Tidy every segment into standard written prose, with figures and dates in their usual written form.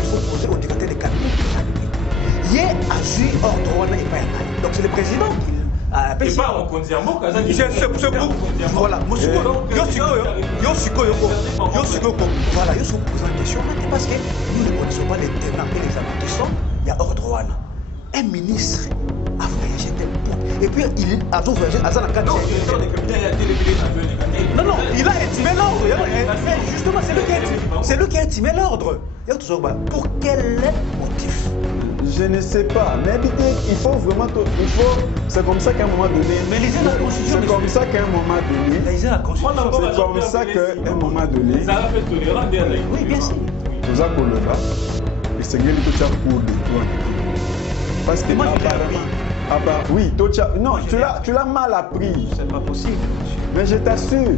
qu'il faut poser au dictateur des calculs. Il y a agi ordre et pas. Donc c'est le président qui a et pas en Kondiambo, voilà, yo siko voilà, yo sont posant question parce que nous ne connaissons pas les tenants et les aboutissants. Il y a ordre wana. Un ministre a voyagé tel point. Et puis il a voyagé à Zanaka. Non, il a intimé l'ordre. Justement, c'est lui qui a intimé l'ordre. Pour quel motif? Je ne sais pas, mais il faut vraiment, c'est comme ça qu'à un moment donné, c'est comme ça qu'à un moment donné, c'est comme ça qu'à un moment donné, oui, bien sûr. Tout ça pour le bas, et c'est bien que tu as cours de toi. Parce que oui, non, tu l'as mal appris. C'est pas possible. Mais je t'assure.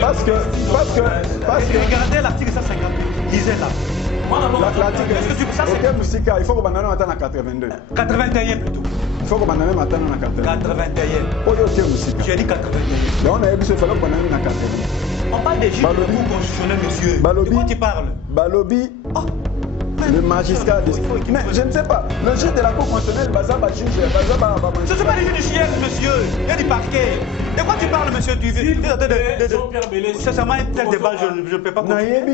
Parce que regardez l'article 158. Lisez là. Ok, Moussika, il faut qu'on attende en 82. 81 plutôt. Il faut qu'on attende en 81. 81. Oh, ok, Moussika. J'ai dit 81. Mais on a vu ce fait qu'on attende en 80. On parle des juges de cour constitutionnelle, monsieur. Balobi. De quoi tu parles? Balobi. Le magistrat. Mais je ne sais pas. Le juge de la cour constitutionnelle, Bazaba juge. Ce ne sont pas les juges du monsieur. Il y a du parquet. De quoi tu parles, monsieur? Jean-Pierre Bélé. Sincèrement, un tel débat, je ne peux pas continuer.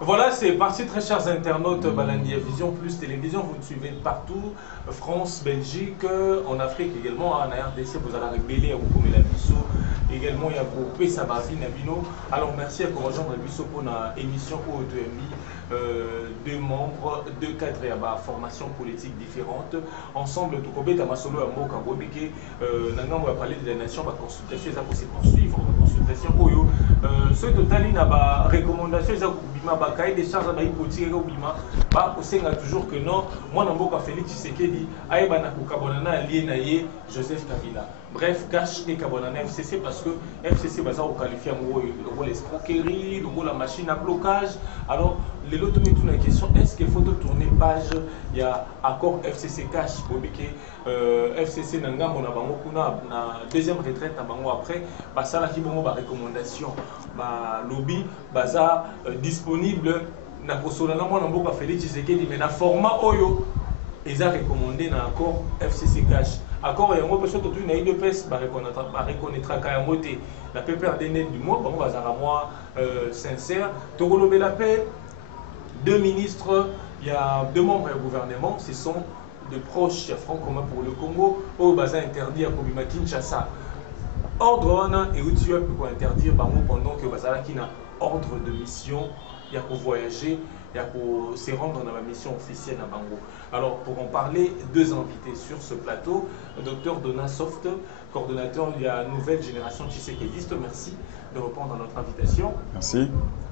Voilà, c'est parti, très chers internautes, Balandi Vision Plus Télévision, vous nous suivez partout, France, Belgique, en Afrique également, en RDC, vous allez révéler à vous pour la Bissot, également il y a groupe Sabavi Nabino. Alors merci à vous rejoindre la Bissot pour une émission où vous avez mis deux membres, deux cadres à formation politique différente. Ensemble, tout comme Tamasolo à Moka Bobeke, Nangam va parler de la nation, la consultation, ça peut se poursuivre, la consultation, ce total, il y a des recommandations, cahier des charges à hypothèque au bima ba osenga toujours que non moi na mboka Félix Tshisekedi ayeba na kokabonana allié na ye Joseph Kabila. Bref, cache et kabonana FCC parce que FCC baza au qualifier le rôle escroquerie, le rôle la machine à blocage. Alors les autres mettent une question, est-ce qu'il faut tourner page? Il y a accord FCC cash bobike FCC nangamo na bango kuna na deuxième retraite na bango après ba sala ki bongo ba recommandation ba lobby baza disponible na kosolana mwana mboka Félix Tshisekedi mais na format oyo eza recommandé na accord FCC cash accord yango pe soto tu na IDPS ba reconnaîtra ka yango te la PPRD du mois bango bazara moi sincère to kolobela pe deux ministres, il y a deux membres du gouvernement, ce sont de proches Front commun pour le Congo, au bazar interdit à Kobima Kinshasa. Ordre et où tu as pu interdire pendant que bazar qui n'a ordre de mission, il y a pour voyager, il y a pour se rendre dans la mission officielle à Bango. Alors pour en parler, deux invités sur ce plateau, le docteur Dona Soft, coordonnateur de la nouvelle génération Tshisekediste, merci de répondre à notre invitation. Merci.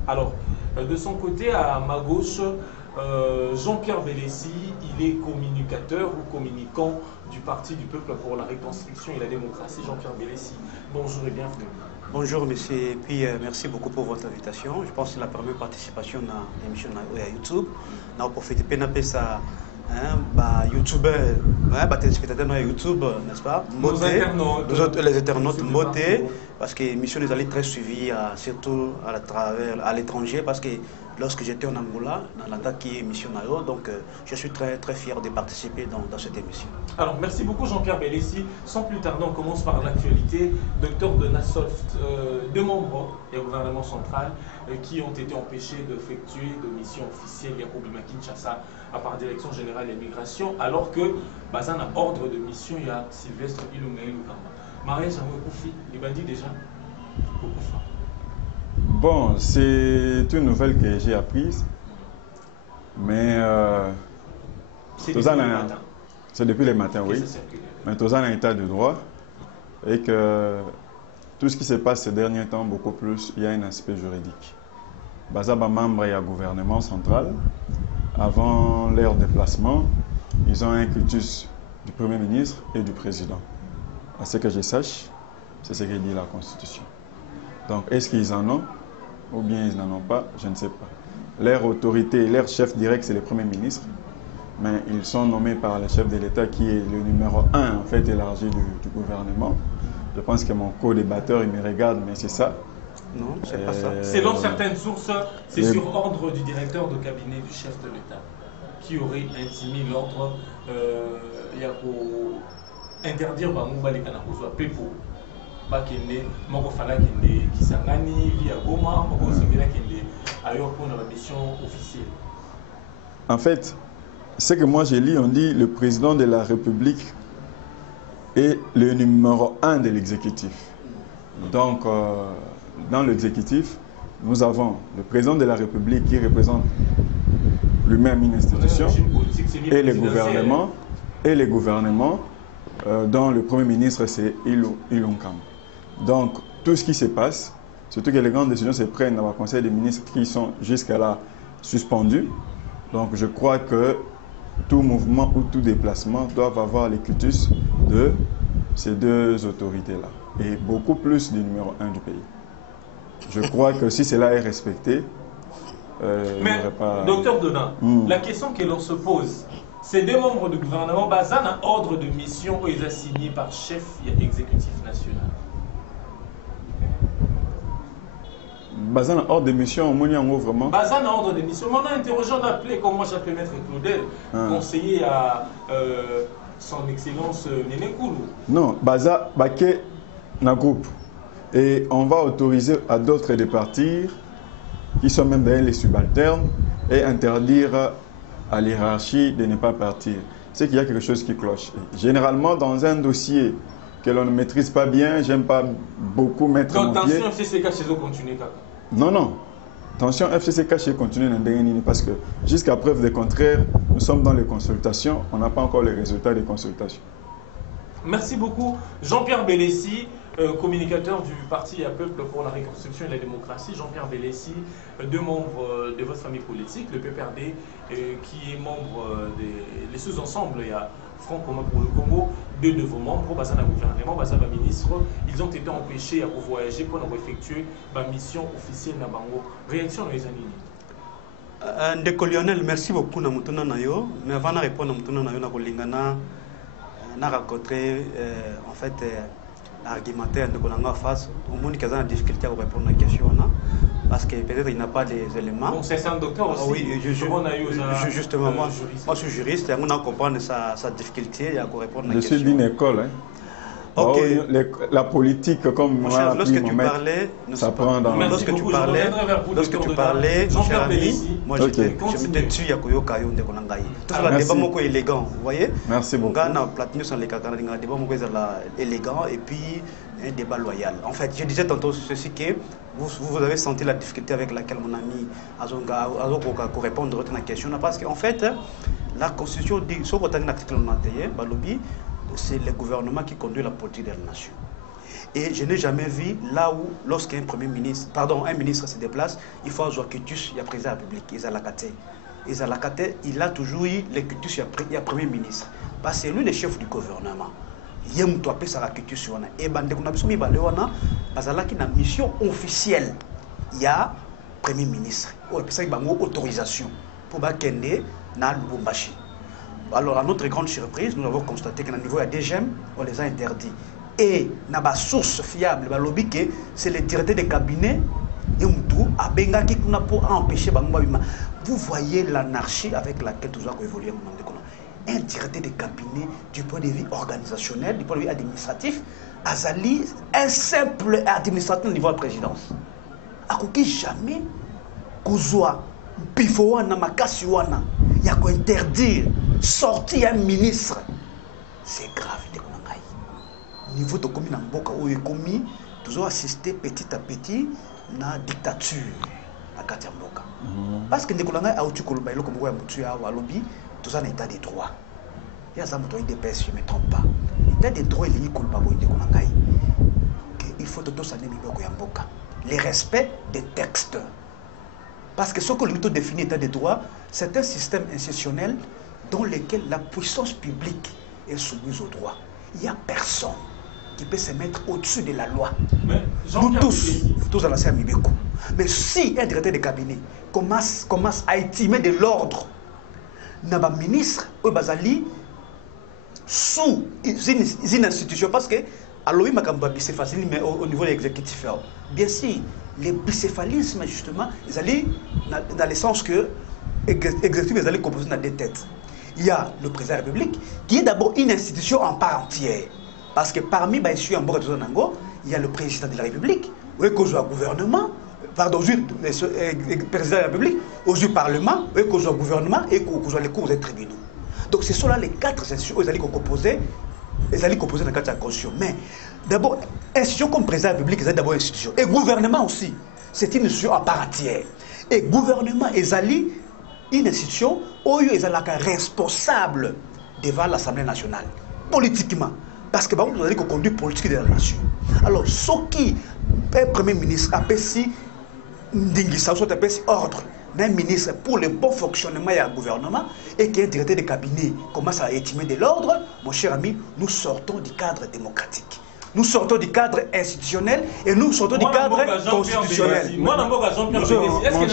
Alors, de son côté, à ma gauche, Jean-Pierre Bélessi, il est communicateur ou communicant du Parti du Peuple pour la Reconstruction et la Démocratie. Jean-Pierre Bélessi, bonjour et bienvenue. Bonjour monsieur, et puis merci beaucoup pour votre invitation. Je pense que c'est la première participation à l'émission à YouTube. On a profité de ça. YouTubeurs, téléspectateurs à YouTube, n'est-ce pas? Les internautes beauté, parce que l'émission est allée très suivie, surtout à l'étranger, parce que lorsque j'étais en Angola, dans l'attaque qui est émission donc je suis très fier de participer dans cette émission. Alors merci beaucoup Jean-Pierre Bélessi. Sans plus tarder, on commence par l'actualité. Docteur Dona Soft, deux membres du gouvernement central qui ont été empêchés d'effectuer de mission officielle à Kobima Kinshasa à part direction générale des migrations, alors que Bazan a ordre de mission, il y a Sylvestre Ilunga Ilukamba. Marie Samuel Koufi, il m'a dit déjà Koufa. Bon, c'est une nouvelle que j'ai apprise, mais c'est depuis le matin. C'est depuis le matin, oui. Mais tout ça un état de droit et que tout ce qui se passe ces derniers temps, beaucoup plus, il y a un aspect juridique. Bazaba membre et gouvernement central, avant leur déplacement, ils ont un cultus du Premier ministre et du Président. À ce que je sache, c'est ce que dit la Constitution. Donc, est-ce qu'ils en ont ou bien ils n'en ont pas? Je ne sais pas. Leur autorité, leur chef direct, c'est le Premier ministre, mais ils sont nommés par le chef de l'État qui est le numéro 1 en fait élargi du gouvernement. Je pense que mon co-débatteur, il me regarde, mais c'est ça. Non, c'est pas ça. Selon certaines sources, c'est sur ordre du directeur de cabinet du chef de l'État qui aurait intimé l'ordre interdire Bamouba les Kanakozo Pepo. Bakende, Moko Fala Kende, Kisangani, via Goma, Moko Sengela Kende, ailleurs pour la mission officielle. En fait, ce que moi j'ai lu, on dit le président de la République est le numéro 1 de l'exécutif. Donc, dans l'exécutif, nous avons le président de la République qui représente lui-même une institution et les gouvernements, dont le Premier ministre c'est Ilunkam. Donc, tout ce qui se passe, surtout que les grandes décisions se prennent dans le Conseil des ministres qui sont jusqu'à là suspendus. Donc, je crois que tout mouvement ou tout déplacement doivent avoir les cutus de ces deux autorités-là. Et beaucoup plus du numéro 1 du pays. Je crois que si cela est respecté, mais, il n'y aurait pas... Docteur Donat, la question que l'on se pose, ces deux membres du gouvernement, basant un ordre de mission où ils ont signé par chef exécutif national. Basant un ordre de mission, on vraiment. Basant un ordre de mission, on a interrogé, on a appelé, comme moi j'appelle Maître Claudel, conseiller à son excellence Néné Koulou. Non, Baza, Baké, na groupe. Et on va autoriser à d'autres de partir, qui sont même derrière les subalternes, et interdire à l'hierarchie de ne pas partir. C'est qu'il y a quelque chose qui cloche. Généralement, dans un dossier que l'on ne maîtrise pas bien, j'aime pas beaucoup mettre mon pied. Donc, tension FCCK chez eux continue, Kaka. Non, non. Tension FCCK chez continue parce que jusqu'à preuve du contraire, nous sommes dans les consultations, on n'a pas encore les résultats des consultations. Merci beaucoup. Jean-Pierre Bélessi, communicateur du Parti à Peuple pour la Reconstruction et la Démocratie. Jean-Pierre Bélessi, deux membres de votre famille politique, le PPRD, qui est membre des sous-ensembles. Il y a Front commun pour le Congo, deux de vos membres, Bazana gouvernement, Bazana ministre, ils ont été empêchés à voyager pour effectuer ma mission officielle na Bango. Réaction dans les années. Ndeko Lionel, merci beaucoup na mutuna na yo. Mais avant de répondre na mutuna na yo na kolingana na rencontré en fait argumentaire de Kolanga face au monde qui a une difficulté à répondre à la question là parce que peut-être il n'a pas des éléments. Donc c'est un docteur aussi. Oui, justement moi je suis juriste et on a comprendre sa difficulté à répondre à la question. Je suis d'une école hein. Okay. La politique, comme moi, lorsque tu parlais, ça prend dans lorsque tu parlais, mon cher ami, moi je me tue à Koyoka Yonde Konangai. Tout ça, le débat moko élégant, vous voyez? Merci beaucoup. Ghana, Platinum sont les Kakana, le débat moko élégant et puis un débat loyal. En fait, je disais tantôt ceci que vous avez senti la difficulté avec laquelle mon ami Azonga pour répondre à la question parce qu'en fait, la Constitution dit, sauf au l'article 91, Balobi, c'est le gouvernement qui conduit la politique de la nation. Et je n'ai jamais vu là où, lorsqu'un premier ministre, un ministre se déplace, il faut avoir quitus, il y a président de la République, il a toujours eu le quitus, il y a premier ministre. Parce que c'est lui le chef du gouvernement. Il y a un quitus, et il y a une mission officielle. Il y a premier ministre, il y a une autorisation pour Bakende na Lubumbashi. Alors, à notre grande surprise, nous avons constaté qu'à niveau des DGM, on les a interdits. Et, dans la source fiable, c'est le directeur de cabinet pour empêcher. Vous voyez l'anarchie avec laquelle nous avons évolué. Un directeur de cabinet, du point de vue organisationnel, du point de vue administratif, Azali, un simple administrateur au niveau de la présidence. À quoi jamais, Kouzoua, Pifowana, Makasiwana, il y a quoi interdire. Sortir un ministre, c'est grave. Au niveau de commune Mboka où il commis, nous avons assisté petit à petit à la dictature à Mboka. Parce que nous avons eu un état de droit. Il y a un DPS, je ne me trompe pas. L'état de droit, il faut tout ça le respect des textes. Parce que ce que l'auto définit état de droit, c'est un système institutionnel dans lequel la puissance publique est soumise au droit. Il n'y a personne qui peut se mettre au-dessus de la loi. Nous tous à la CMIBECO. Mais si un directeur de cabinet commence à intimer de l'ordre, n'a pas ministre ou Bazali sous une institution, parce que Alors, il m'a bicéphalisme mais au niveau de l'exécutif. Bien sûr, les bicéphalismes, justement, ils allaient dans le sens que l'exécutif, ils allaient composer dans 2 têtes. Il y a le président de la République, qui est d'abord une institution en part entière. Parce que parmi les issus en bord de Zonango, il y a le président de la République, où il y a le gouvernement, pardon, le président de la République, où il y a le Parlement, où il y a le gouvernement et où il y a les cours des tribunaux. Donc, ce sont là les 4 institutions où ils allaient composer. Ils allaient composer dans le cadre de la Constitution. Mais d'abord, institution comme président de la République, c'est d'abord une institution. Et gouvernement aussi, c'est une institution à part entière. Et gouvernement, ils allaient une institution où ils allaient responsable devant l'Assemblée nationale, politiquement. Parce que vous allez conduire politique de la nation. Alors, ce qui est Premier ministre a fait Ndingisa, soit a fait ordre d'un ministre pour le bon fonctionnement du gouvernement et qui est directeur de cabinet commence à estimer de l'ordre, mon cher ami, nous sortons du cadre démocratique. Nous sortons du cadre institutionnel et nous sortons du cadre constitutionnel. Moi, Jean-Pierre Bélessi, est-ce que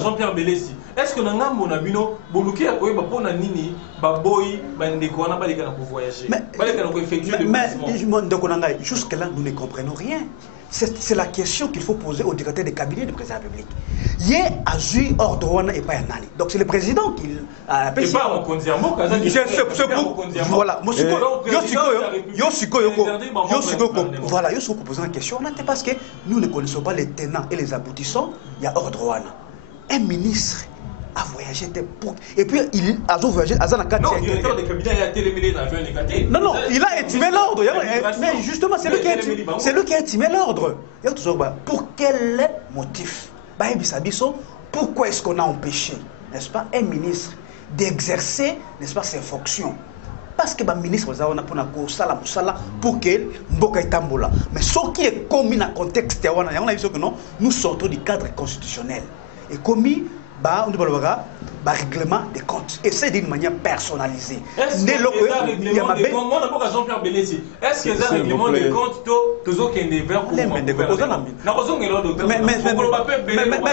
Jean-Pierre Bélessi, est-ce que nous avons Boluki a nini baboy bandekona baleka pour voyager, baleka pour effectuer des mouvements. Jusque-là, nous ne comprenons rien. C'est la question qu'il faut poser au directeur des cabinets du président de la République. Il a joué ordre et pas un nani. Donc c'est le président qui a appelé. C'est pas mon Kondiambo, voilà. Voilà, il faut poser une question. Parce que nous ne connaissons pas les tenants et les aboutissants. Il y a ordre. Un ministre a voyagé pour... Et puis il a voyagé à Zanaka. Non, le directeur des cabinets a télémélé dans l'avion négatif. Non, il a estimé l'ordre. Mais justement, c'est lui qui a estimé l'ordre. Pour quel motif? Pourquoi est-ce qu'on a empêché, n'est-ce pas, un ministre d'exercer, n'est-ce pas, ses fonctions? Parce que le ministre pour que Mboka Itambola. Mais ce qui est commis dans le contexte, nous sortons du cadre constitutionnel. Et commis règlement des comptes. Et c'est d'une manière personnalisée. Est-ce que les règlements des comptes, Jean-Pierre Bélessi, est-ce que les règlements des comptes, toujours qu'il y a des verts pour mais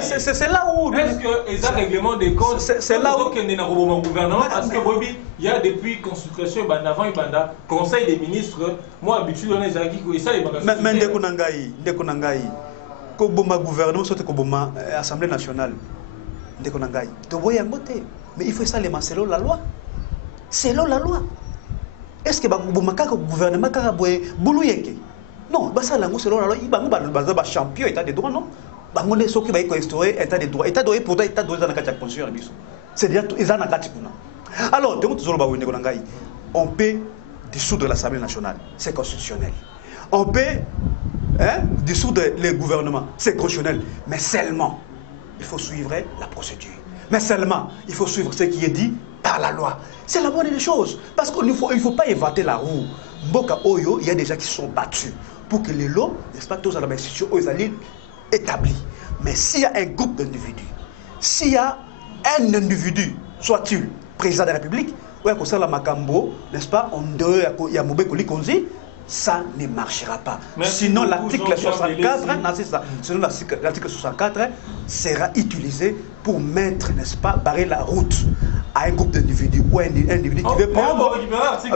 c'est là où... Est-ce que les règlements des comptes, c'est là où qu'il y a un gouvernement, parce que il y a depuis consultation, avant et conseil des ministres, moi habitué dans les aguis, et ça, il va mais Ndekonangaï, Koboma gouvernement, soit Koboma Assemblée nationale. Mais il faut ça selon la loi. Selon la loi. Est-ce que le gouvernement a boulouillé? Non, c'est selon la loi. Il y a un champion état de droit, non? Il y a ceux qui vont instaurer état de droit. État de droit, pourtant, état de droit dans la constitution. C'est-à-dire qu'ils ont un cas. Alors, on peut dissoudre l'Assemblée nationale. C'est constitutionnel. On peut dissoudre le gouvernement. C'est constitutionnel. Mais seulement, il faut suivre la procédure. Mais seulement, il faut suivre ce qui est dit par la loi. C'est la bonne des choses. Parce qu'il ne faut pas inventer la roue. Mboka Oyo, il y a des gens qui sont battus pour que les lois, n'est-ce pas, tous à la institution, ils allaient établis. Mais s'il y a un groupe d'individus, s'il y a un individu, soit-il président de la République, ou un conseil de la Makambo, n'est-ce pas, il y a Moubé Kolikonzi, ça ne marchera pas. Sinon, l'article 64, sinon l'article 64 sera utilisé pour mettre, n'est-ce pas, barrer la route à un groupe d'individus ou un individu qui veut prendre.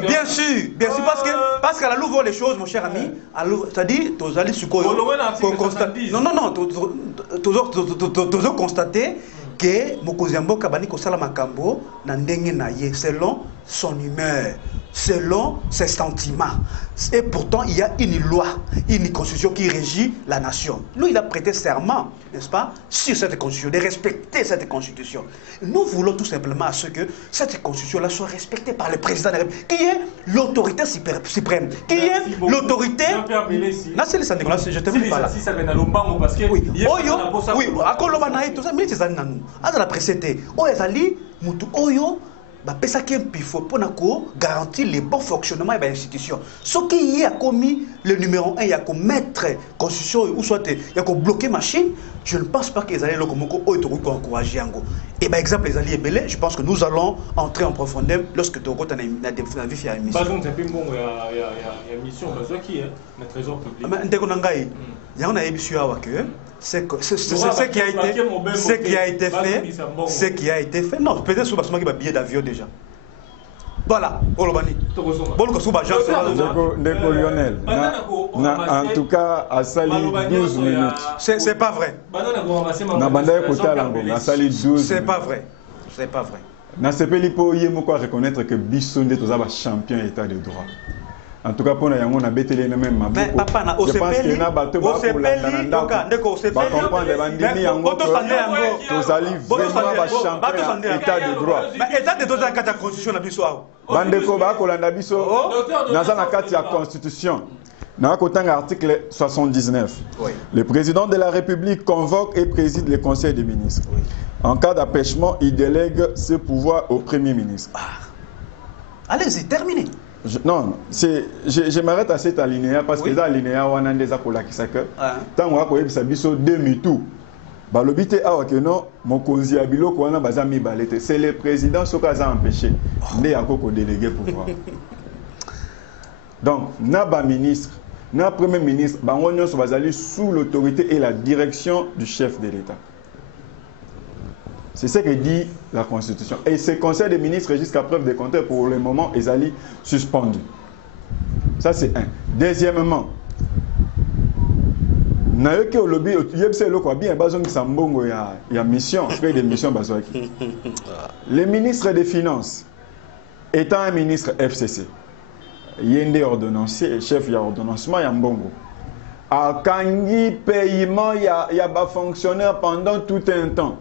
Bien sûr, parce qu'à la louve les choses, mon cher ami, c'est-à-dire, tu allez sur quoi? Non, tu as constaté que Mokoziambo Kabani Kosala Makambo n'a selon son humeur, selon ses sentiments. Et pourtant, il y a une loi, une constitution qui régit la nation. Lui, il a prêté serment, n'est-ce pas, sur cette constitution, de respecter cette constitution. Nous voulons tout simplement à ce que cette constitution-là soit respectée par le président de la République, qui est l'autorité suprême, qui est l'autorité... Là, c'est les syndicats, je te dis pas là. Oui, à Kolomanaï, tout ça, mais c'est ça, à la précédente, Oyazali, Moutou Oyo, ça qui est pour garantir le bon fonctionnement de l'institution. Ce qui a commis le numéro 1, il y a qu'à mettre constitution ou soit il y a qu'à bloquer machine, je ne pense pas qu'ils allaient encourager. Et par exemple, les alliés belés, je pense que nous allons entrer en profondeur lorsque tu as une mission. Par exemple, il y a une mission qui est le trésor public. Il y a une émission ce qui a été fait, non, peut-être sur le billet d'avion déjà. Voilà, Olobani. Ndeko Lionel. En tout cas, à Sali 12 minutes. C'est pas vrai. C'est pas vrai. C'est pas vrai. Na sepeli po yemo ko reconnaître que Bissonde tozaba champion état de droit. En tout cas pour na yango na betele na même maboko. Mais papa na osepeli. Ba comprendre bandini yango. Tozali vraiment ba champion état de droit. Mais état de droit kata constitution na biso awo. Bandeko ba kolanda biso naza na kati ya constitution. Na kotanga article 79. Oui. Le président de la République convoque et préside le conseil des ministres. Oui. En cas d'empêchement, il délègue ce pouvoir au Premier ministre. Allez-y, terminez. Je m'arrête à cet alinéa parce que dans l'alinéa, on a des accords qui sont que tant qu'on a eu biso demi-tour. Balobité a que non, mon conseiller abilo qu'on a bazami balete. C'est le président qui a empêché. Né à quoi délégué pouvoir. Donc, n'a ministre, n'a premier ministre, on sont basés sous l'autorité et la direction du chef de l'État. C'est ce que dit la Constitution. Et ce conseil des ministres, jusqu'à preuve des contraires, pour le moment, est allé suspendu. Ça, c'est un. Deuxièmement, il y a mission, des missions. Le ministre des Finances, étant un ministre FCC, il y a un ordonnancier, chef de ordonnancement, il y a un bongo. À Kangi, paiement, il y a un fonctionnaire pendant tout un temps.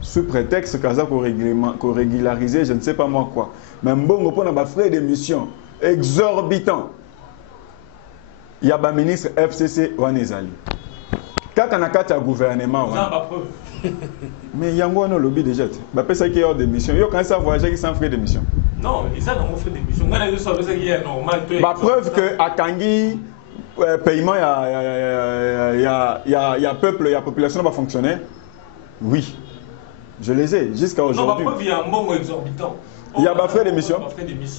Sous prétexte qu'on régularisait, je ne sais pas moi quoi. Mais bon, on a frais de mission exorbitants. Il y a un ministre FCC Wanezali. Quand on a un gouvernement, mais il y a un lobby de jet. Il y a un de mission. Il y a un voyager qui sans frais de mission. Non, ils ont fait des missions. La preuve que à Kangi, paiement, il y a peuple, il y a population qui va fonctionner. Oui. Je les ai jusqu'à aujourd'hui. Non, il y a un bon exorbitant. Il y a pas fait d'émission.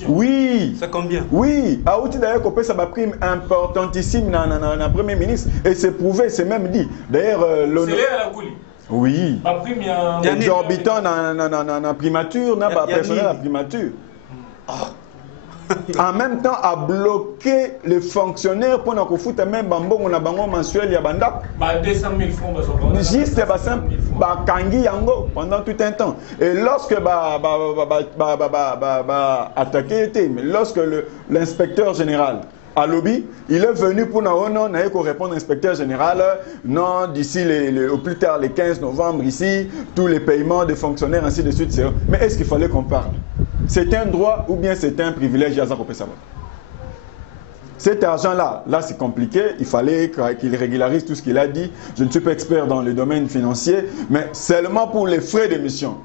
Oui. C'est combien? Oui. À outil d'ailleurs qu'on peut ça va prime importantissime dans le Premier ministre et c'est prouvé, c'est même dit. D'ailleurs l'honneur. C'est à la couli. Oui. Ma prime exorbitant dans la primature, dans la personnel la primature. En même temps, à bloquer les fonctionnaires pour nous foutre même bambon on a bango mensuel ya banda. 200 000 francs. Juste kangi yango pendant tout un temps. Et lorsque attaqué était, mais lorsque l'inspecteur général à lobby, il est venu pour nous répondre à l'inspecteur général. Non, d'ici au plus tard le 15 novembre ici, tous les paiements des fonctionnaires ainsi de suite. Mais est-ce qu'il fallait qu'on parle? C'est un droit ou bien c'est un privilège? Cet argent-là, c'est compliqué. Il fallait qu'il régularise tout ce qu'il a dit. Je ne suis pas expert dans le domaine financier, mais seulement pour les frais d'émission.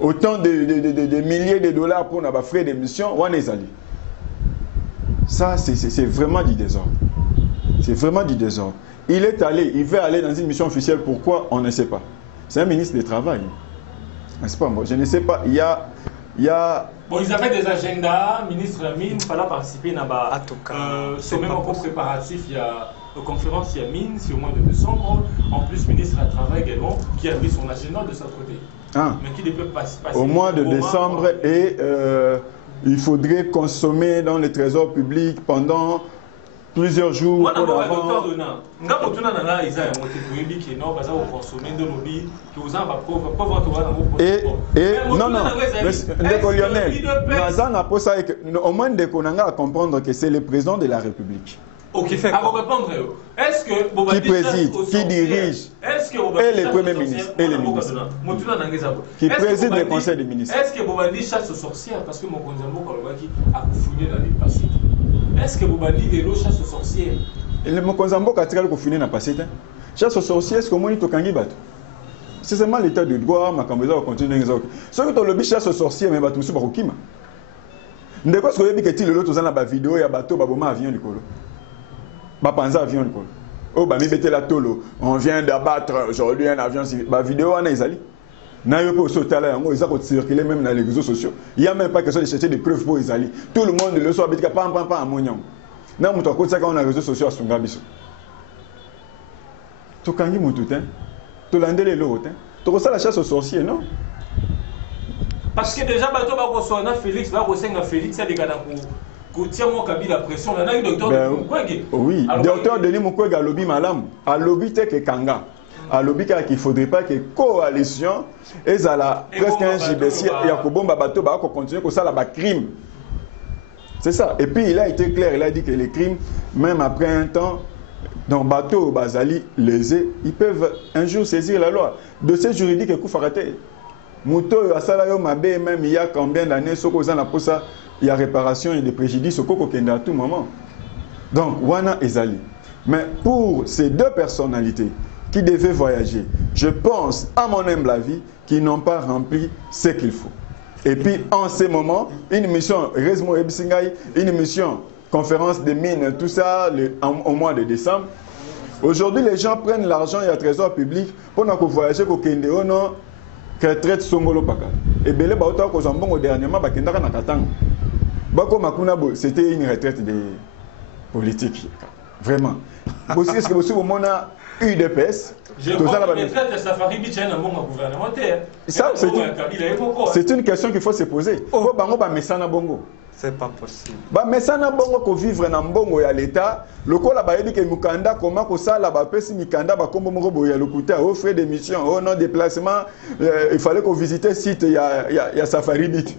Autant de milliers de dollars pour nos frais d'émission, on est allé. Ça, c'est vraiment du désordre. C'est vraiment du désordre. Il est allé, il veut aller dans une mission officielle. Pourquoi? On ne sait pas. C'est un ministre du Travail. N'est-ce pas? Moi, je ne sais pas. Il y a... Bon, ils avaient des agendas, ministre de la Mine, il fallait participer à sommet préparatif, il y a une conférence, il y a Mine, c'est au mois de décembre. En plus, ministre du Travail également, qui a pris son agenda de sa côté. Mais qui ne peut pas passer au mois de décembre et il faudrait consommer dans le trésor public pendant plusieurs jours. Au moins de comprendre que c'est le président de la République. Ok, à vous répondre, est-ce que qui préside, qui dirige, et les premiers ministres, et les ministres, qui préside le conseil des ministres. Est-ce que Bobandi chasse aux sorcières? Parce que mon Konzambo Kolobaki a fouillé dans les passés. Est-ce que Bobandi de l'eau chasse aux sorcières? Et le Mokonzambo a tiré le confiné dans le passé. Chasse aux sorcières, est-ce que moi, il y a c'est seulement l'état de droit, ma cambreza va continuer. Ceux qui ont le bichage aux sorcières, mais tout ça, c'est pas ne quoi ce que vous avez dit, l'autre, vous avez la vidéo, il y a un bateau, il y a un avion. Bapanza avion le oh bah mi bete la tolo on vient d'abattre aujourd'hui un avion bah vidéo on a isali na yo pour sauter là yango ils ont circulé même dans les réseaux sociaux il y a même pas question de chercher des preuves pour isali tout le monde le soit betika pam amonyam na muto ko tsaka on a réseaux sociaux asunga biso to kangi mutu te to landele l'autre to ko ça la chasse aux sorciers non Parce que déjà, bateau va recevoir Félix, va recevoir Félix, ça dégage mon Kabila la pression. On a eu docteur Denis Mukwege. Oui, docteur Denis Mukwege a lobby malam, a lobby tek et kanga. A lobby qu'il ne faudrait pas que coalition et ça presque un JBC et Yakobomba bateau va continuer comme ça la crime. C'est ça. Et puis il a été clair, il a dit que les crimes, même après un temps, dans bateau Bazali lésés, ils peuvent un jour saisir la loi. Dossier juridique et coup farate. Mouto Asalayo Mabe, même il y a combien d'années, il y a réparation et des préjudices au Kokokenda à tout moment. Donc, Wana et Zali. Mais pour ces deux personnalités qui devaient voyager, je pense, à mon humble avis, qu'ils n'ont pas rempli ce qu'il faut. Et puis, en ces moments, une mission, Resmo Ebsingaï, une mission, conférence des mines, tout ça, au mois de décembre. Aujourd'hui, les gens prennent l'argent et le trésor public pour voyager au Kende, non, retraite Songolo Paka. Et Belé Baota, au dernièrement, Bakendaka Nakatang. Bako Makunabo, c'était une retraite des politiques. Vraiment. Aussi, est-ce que vous avez eu UDPS? Je crois que la retraite de Safari Beach est un bon gouvernement. C'est une question qu'il faut se poser. C'est pas possible. Mais ça n'a pas qu'on vivre dans bongo ya l'État. Le col a dit que Mukanda comment que ça là bas pesi Mikanda ba kombo moko ya lokuta au frais de mission au non déplacement il fallait qu'on visite site il y a Safari Beach.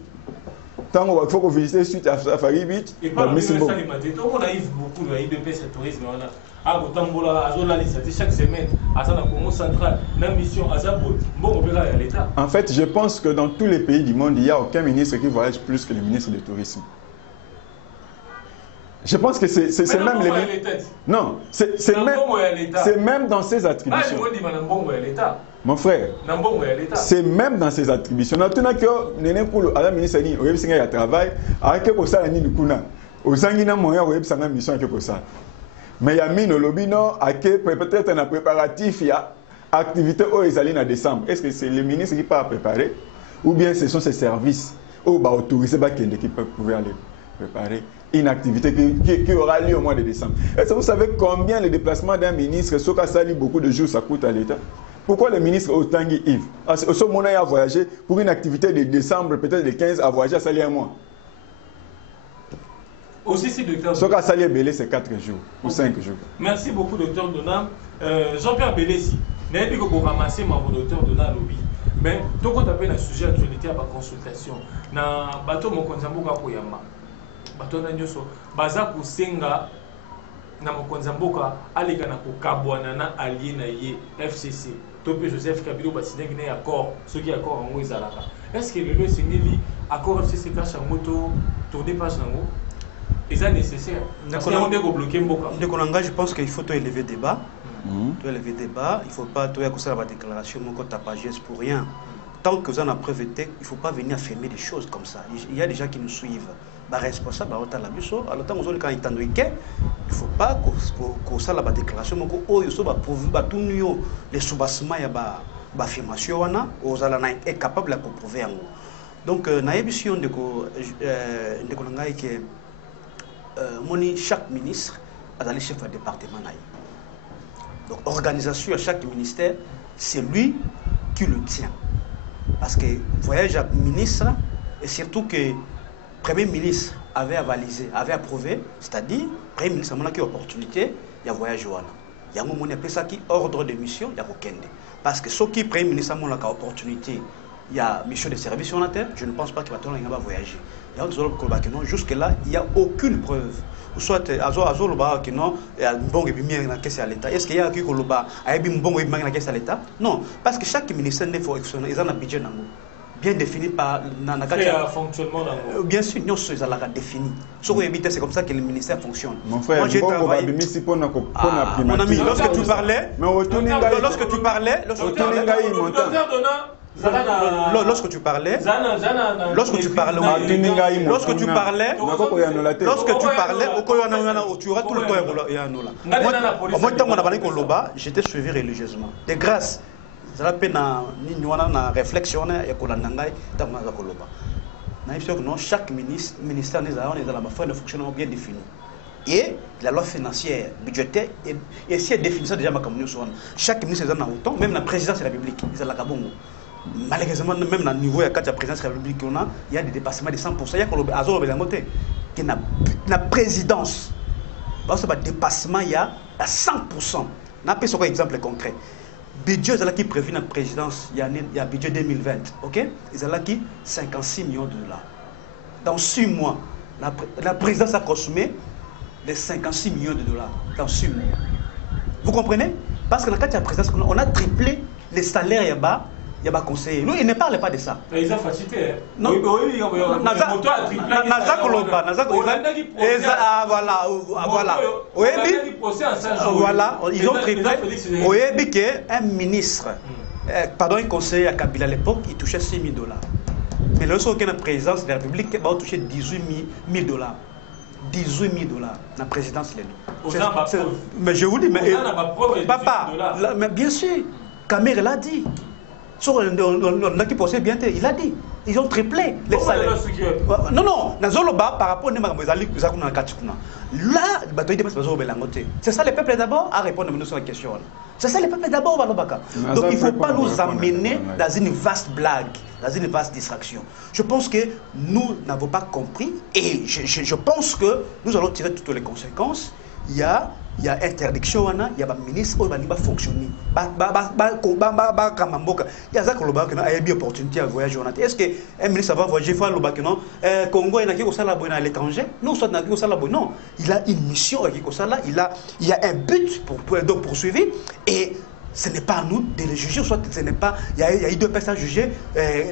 Tant il faut qu'on visite site à Safari Beach. Et pas le ça les matés. On a eu beaucoup de IDPS tourisme on a à Botambola à Zola chaque semaine à ça dans Congo central la mission à Zabot bon on à l'État. En fait, je pense que dans tous les pays du monde, il n'y a aucun ministre qui voyage plus que le ministre du tourisme. Je pense que c'est même les non, c'est même dans ses attributions. Mon frère, c'est même dans ses attributions. Maintenant que Néné Koulou à la ministre ni au Singa travail avec que ça ni Lukuna aux Zangina moyen au Sanga mission que ça. Mais il y a mis le lobby non à que peut-être un préparatif il y a activité au Esaline en décembre. Est-ce que c'est le ministre qui peut préparer ou bien ce sont ses services ou bah autorisé bah qui peuvent aller préparer une activité qui aura lieu au mois de décembre. Est-ce que vous savez combien le déplacement d'un ministre, ce qu'a sali beaucoup de jours, ça coûte à l'État? Pourquoi le ministre Otangi Yves, au ce moment a voyagé pour une activité de décembre, peut-être de 15 à voyager à Sali un mois? Aussi, c'est docteur. Ce qu'a sali Belé, c'est 4 jours ou 5 jours. Merci beaucoup, docteur Donam. Jean-Pierre Belesi, je vais vous ramasser mon docteur Donam lobby. Mais tout quand on a un sujet d'actualité à ma consultation, na bateau mon konzamboka koyama. Bateau na nyoso baza kusenga na mokonzamboka aleka na kokabwana na allié na ye FCC. Topé Joseph Kabila basinaki na accord, ce qui accord en ezalaka. Est-ce que le lieu singeli accord FCC cache en moto tourner page nango? Est-ce nécessaire? Parce qu'on est bloqué mboka. Je pense qu'il faut élever débat. Il ne faut pas tout la déclaration pour rien. Tant que vous en avez preuve, il ne faut pas venir affirmer des choses comme ça. Il y a des gens qui nous suivent. Responsable alors tant que quand il ne faut pas que ça la déclaration les soubassements il y a affirmation aux alana est capable de prouver. Donc na émission de chaque ministre a le chef de département. Donc, organisation à chaque ministère, c'est lui qui le tient. Parce que voyage à ministre, et surtout que le Premier ministre avait avalisé, avait approuvé, c'est-à-dire, le Premier ministre a eu opportunité, il y a voyage. Il y a un moment où ça qui ordre de mission, il y a aucun. Parce que ce qui est Premier ministre a eu opportunité, il y a mission de service sur la terre, je ne pense pas qu'il va voyager. Il y a un non, jusque-là, il n'y a aucune preuve. Soit que non, est-ce qu'il y a qui à l'État? Non, parce que chaque ministère n'est pas ils ont un budget bien défini par fonctionnement. Bien sûr, nous sommes définis. C'est comme ça que le ministère fonctionne. Mon frère, moi j'ai travaillé. Mon ami, lorsque tu parlais, lorsque tu parlais, tu auras tout le temps. J'étais suivi religieusement. De grâce, réflexion chaque ministère ne fonctionne bien défini. Et la loi financière, budgétaire, et si elle définit ça déjà, chaque ministre est en autant, même la présidence de la République, ils ont la Kabongo. Malheureusement, même au niveau de la présidence de la République, il y a des dépassements de 100%. Il y a la présidence. Parce que le dépassement, il y a 100%. On a un exemple concret. Budget qui prévu dans la présidence, il y a budget 2020. Ok? Ils ont 56 millions de dollars. Dans 6 mois, la présidence a consommé les 56 millions de dollars. Dans 6 mois. Vous comprenez? Parce que dans la présidence, on a triplé les salaires là-bas. Il y a des conseillers. Nous, ils ne parlent pas de ça. Ils ont facilité. Non. Voilà. Ils ont triplé. Oyebi qu'un ministre, pardon, un conseiller à Kabila à l'époque, il touchait 6 000 $. Mais lorsqu'il y a une présidence de la République, il va toucher 18 000 $. 18 000 $ la présidence. Mais je vous dis, mais papa, mais bien sûr, Kamer l'a dit. On a qui possède bien, il a dit. Ils ont triplé les salaires. Non, par rapport à là, c'est ça le peuple d'abord à répondre à la question. C'est ça le peuple d'abord. Donc il ne faut pas nous amener dans une vaste blague, dans une vaste distraction. Je pense que nous n'avons pas compris et je pense que nous allons tirer toutes les conséquences. Il y a interdiction, il y a un ministre qui va fonctionner. Il y a une opportunité à voyager. Est-ce qu'un ministre va voyager au Congo à l'étranger? Non, non. Il a une mission, il y a un but pour poursuivre et ce n'est pas à nous de le juger, soit ce n'est pas. Il y a eu 2 personnes à juger,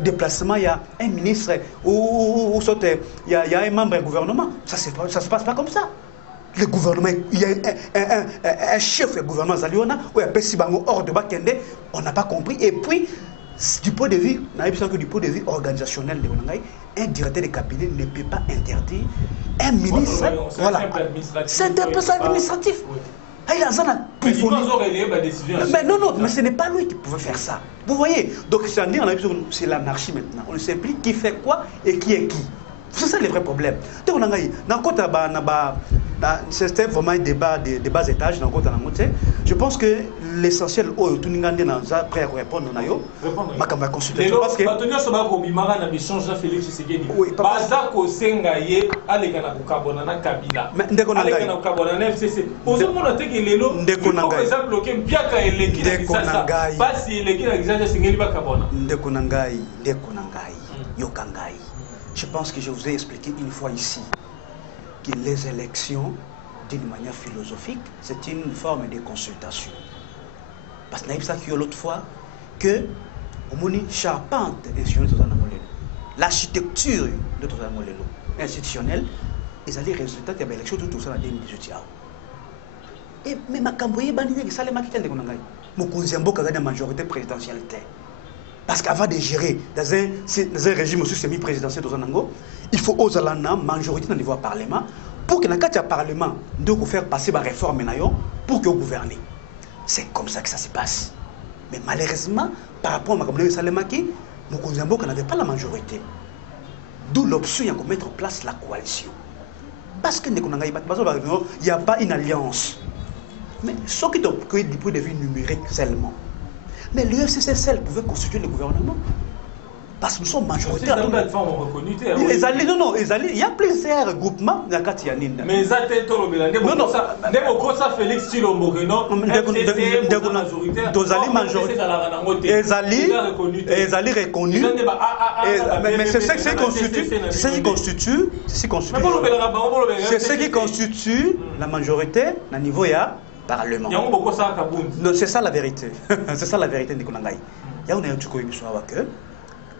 déplacement, il y a un ministre ou soit il y a un membre du gouvernement. Ça ne se passe pas comme ça. Le gouvernement, il y a un chef du gouvernement Zaliona, où il y a Pessibango hors de Bakende, on n'a pas compris. Et puis, du point de vue, du point de vue organisationnel de Onangaï, un directeur de cabinet ne peut pas interdire un ministre. Voilà. C'est un peu administratif. Mais non, mais ce n'est pas lui qui pouvait faire ça. Vous voyez? Donc, c'est l'anarchie maintenant. On ne sait plus qui fait quoi et qui est qui. C'est ça le vrai problème. C'était vraiment un débat de bas étage. Je pense que l'essentiel, après répondre, ma consultation. Parce que. Je pense que je vous ai expliqué une fois ici que les élections, d'une manière philosophique, c'est une forme de consultation. Parce que nous avons vu l'autre fois que charpente l'architecture de institutionnelle, ils allaient résultat de l'élection de tout ça en 2018. Et mais ma camboye banine qui s'allait maquiller de Konangai. Mon cousin Boka a une majorité présidentielle. Parce qu'avant de gérer dans un régime semi-présidentiel de Zanango, il faut oser la majorité dans le niveau du Parlement pour que dans le Parlement, nous puissions faire passer la réforme pour que vous gouvernez. C'est comme ça que ça se passe. Mais malheureusement, par rapport à Makamboye Salemaki, nous n'avons pas la majorité. D'où l'option de mettre en place la coalition. Parce qu'il n'y a pas une alliance. Mais ce qui est du point de vue numérique seulement. Mais l'UFCCL pouvait constituer le gouvernement. Parce que nous sommes majoritaires. Il y a plusieurs groupements dans Katianine. Mais ça a été tout le monde. Non, ça Félix Chilombo, non. Ezali reconnu. Mais c'est ce qui constitue la majorité au niveau Parlement. C'est ça la vérité. C'est ça la vérité, Nikonangaï. Il y a un truc que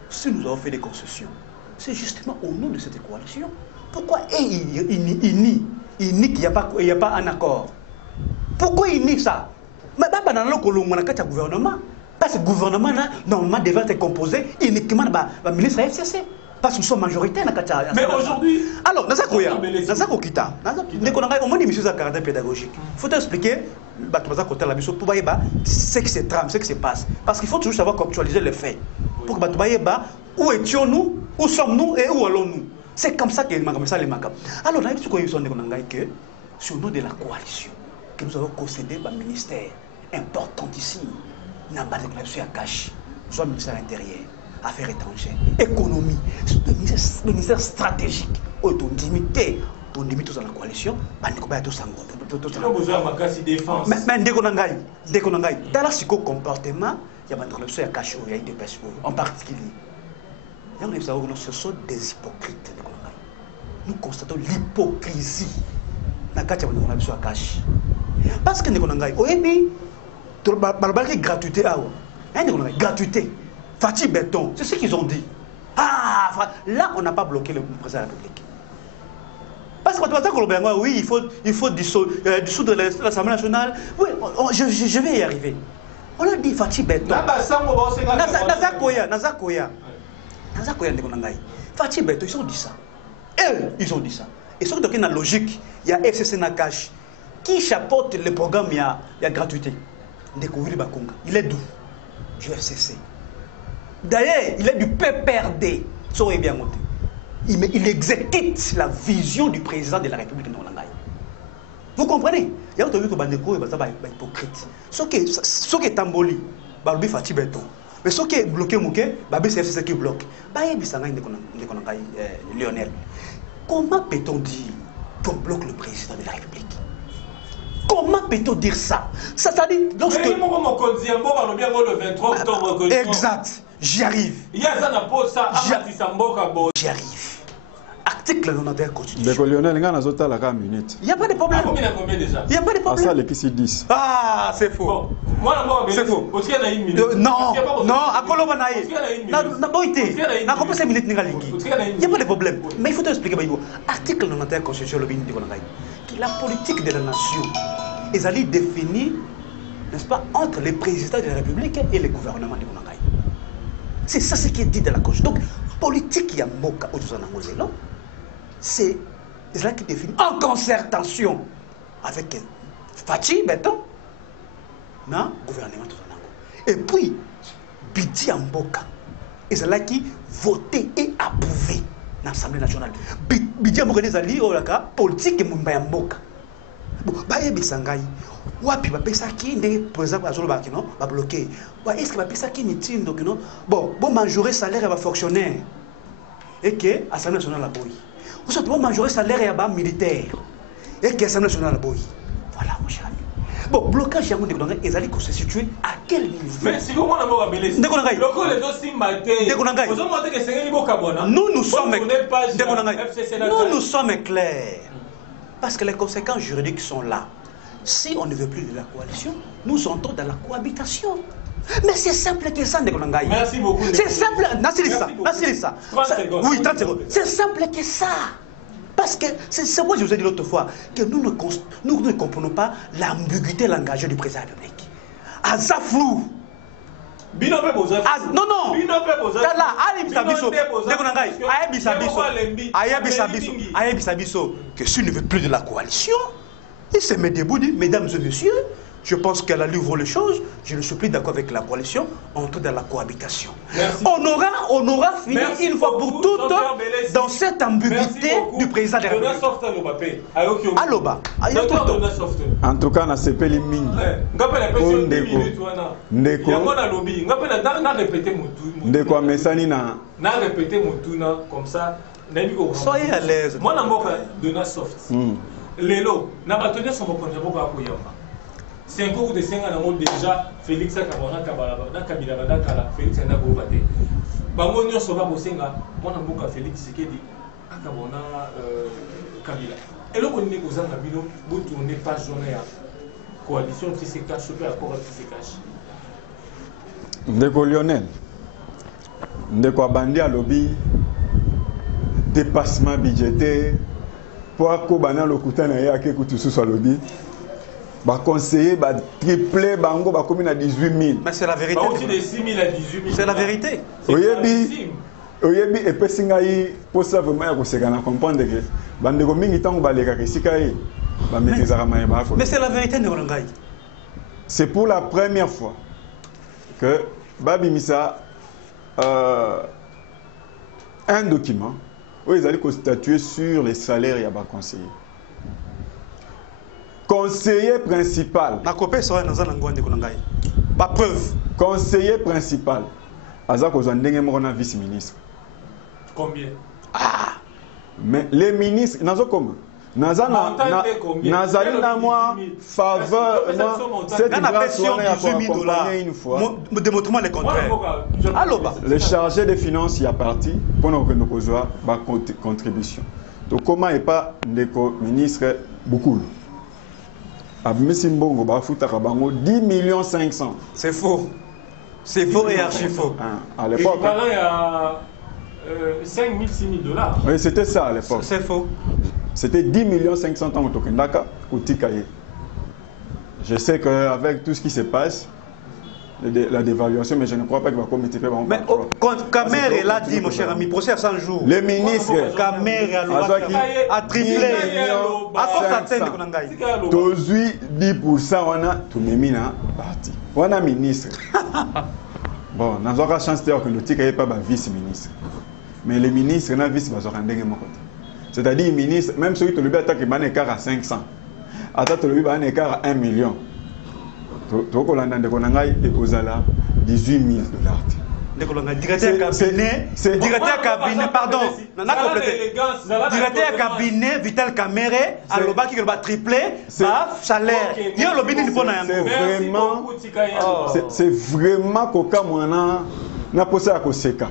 si nous avons fait des concessions, c'est justement au nom de cette coalition. Pourquoi il nie qu'il n'y a pas un accord? Pourquoi il nie ça? Mais dans le gouvernement, parce que le gouvernement, normalement, devrait être composé uniquement par le ministre FCC. Parce que nous sommes majoritaires. Mais aujourd'hui. Alors, dans on dit monsieur un caractère pédagogique. Il faut expliquer ce qui se trame, ce qui se passe. Parce qu'il faut toujours savoir actualiser les faits. Pour que où étions-nous, où sommes-nous et où allons-nous. C'est comme ça que les macabres. Alors, là, il faut que sur le nom de la coalition, que nous avons concédé un ministère importantissime, n'a pas de déclaration à cash. soit ministère intérieur, affaires étrangères, économie, le ministère stratégique, autonomité, on limite dans la coalition, mais dans le comportement, il y a des corruption, il y a caché, il y a des personnes en particulier. Ce sont des hypocrites. Nous constatons l'hypocrisie. Parce que nous avons gratuité. Gratuité. Fatih Béton, c'est ce qu'ils ont dit. Ah, là, on n'a pas bloqué le président de la République. Parce que oui, il faut dissoudre l'Assemblée nationale. Oui, je vais y arriver. On a dit Fatih Béton. Nazakoya. Fatih Béton, ils ont dit ça. Ils ont dit ça. Et sauf que dans la logique, il y a FCC Nakash qui chapeaute le programme, il y a gratuité. Il est d'où? Du FCC. D'ailleurs, il est du PPRD. Il exécute la vision du président de la République. Vous comprenez? Il y a un truc qui est hypocrite. Ce qui est Tamboli, c'est Fatih Béton. Mais ce qui est bloqué, c'est FCC qui bloque. Lionel. Comment peut-on dire qu'on bloque le président de la République? Comment peut-on dire ça? Ça dit lorsque... Exact, j'y arrive. J'y arrive. Article 91 de la Constitution. Il n'y a pas de problème. Il n'y a pas de problème. Ah, c'est faux. C'est faux. Non, à Colomanaï. Il n'y a pas de problème. Mais il faut t'expliquer. Article 91 de la Constitution, la politique de la nation est définie, n'est-ce pas, entre les présidents de la République et le gouvernement de Konangaï. C'est ça ce qui est dit dans la Constitution. Donc, politique, il y a Moka au non? C'est ça qui définit en concertation avec Fatih Béton, non, gouvernement de et puis Bidi Amboka, et c'est là qui voté et approuvé dans l'Assemblée nationale. Bidi Amboka est allé au politique et Mumbai Amboka. Bon, Baye Bisangai, Wapi Bapesaki, des présidents à Zolobaki, non, va bloquer. Est-ce que Bapesaki n'est pas donc non? Bon, majorer salaire à fonctionnaire et que l'Assemblée nationale a boui. Vous savez, majorer salaire à militaire et que l'Assemblée nationale a boui. Voilà, mon cher ami. Bon, blocage, ils allaient se situer à quel niveau? Mais si vous m'avez dit, nous sommes clairs. Parce que les conséquences juridiques sont là. Si on ne veut plus de la coalition, nous entrons dans la cohabitation. Mais c'est simple que ça, Ndekonangaï. Merci beaucoup. C'est simple. Nassirissa. Oui, 30 secondes. C'est simple que ça. Parce que c'est moi je vous ai dit l'autre fois que nous ne comprenons pas l'ambiguïté langagée du président de la République. Azaflou. Non. Que s'il ne veut plus de la coalition, il se met debout, dit, mesdames et messieurs, je pense qu'elle a ouvert les choses, je ne suis plus d'accord avec la coalition, on entre dans la cohabitation. On aura fini une fois pour toutes dans cette ambiguïté du président de la République. Aloba. En tout cas, on a sepeli mingi. Ndeko amesani na répéter mon tour comme ça. Soyez à l'aise. Moi, je suis soft. Lelo, je vais son c'est un cours de 5 ans déjà. Félix a Kabila, Félix a Nabobate. Bango nyo soba bosenga, moi na mboka Félix Sekedi, akabona Kabila. Et là, on est aux Angabino, vous tournez pas journée à coalition qui se cache, super accord qui se cache. Ndeko Lionel, Ndeko Abandi à lobby, dépassement budgétaire, pour akobana lokuta na ya ke kutusu sur lobby. Bah conseiller, bah tripler, bango, bah combien à 18 000. Mais c'est la vérité. Bah aussi de 6 000 à 18 000. C'est la vérité. Oyebi, et puis singaï, pour ça vraiment, il faut comprendre que bandeko mingi tango baleka kesikaï, bah mettez aramaï bah. Mais c'est la vérité de Rongai. C'est pour la première fois que Babi Missa un document où ils allaient statuer sur les salaires et à conseiller. Conseiller principal. Na copie soit dans un langage de Konangai. Pas preuve. Conseiller principal. Azak Ozandenge Morona vice-ministre. Combien? Ah! Mais les ministres, Nazo comme Nazana moi faveur cette grâce une fois. Démontre-moi le contraire. Le chargé des finances y a parti pour nous reconnaître ma contribution. Donc comment est pas le ministre beaucoup. Abimissimbongo ba futaka bango 10 millions 500. C'est faux. C'est faux et archi faux. À l'époque. 5 000, 6 000 $. Oui, c'était ça à l'époque. C'est faux. C'était 10 millions 500 ans au Tokendaka, au Tikaye. Je sais qu'avec tout ce qui se passe, la dévaluation, mais je ne crois pas qu'il va commettre. Mais quand Kamer l'a dit, mon cher ami, procès à 100 jours. Le ministre Kamer a triplé. Tozui 10%, on a tout mis na parti. On a ministre. Bon, nous avons la chance de dire que nous n'avons pas de vice-ministre. Mais les ministres, les vice, ils vont rendre mon côté. C'est-à-dire, les ministres, même celui qui a un écart à 500, attends, tu as un écart à 1 million. Tu as 18 000 $. Directeur cabinet, pardon, directeur cabinet, Vital Kamere, à l'oba qui va tripler sa salaire. C'est vraiment qu'aucun moment n'a posé à Koseka.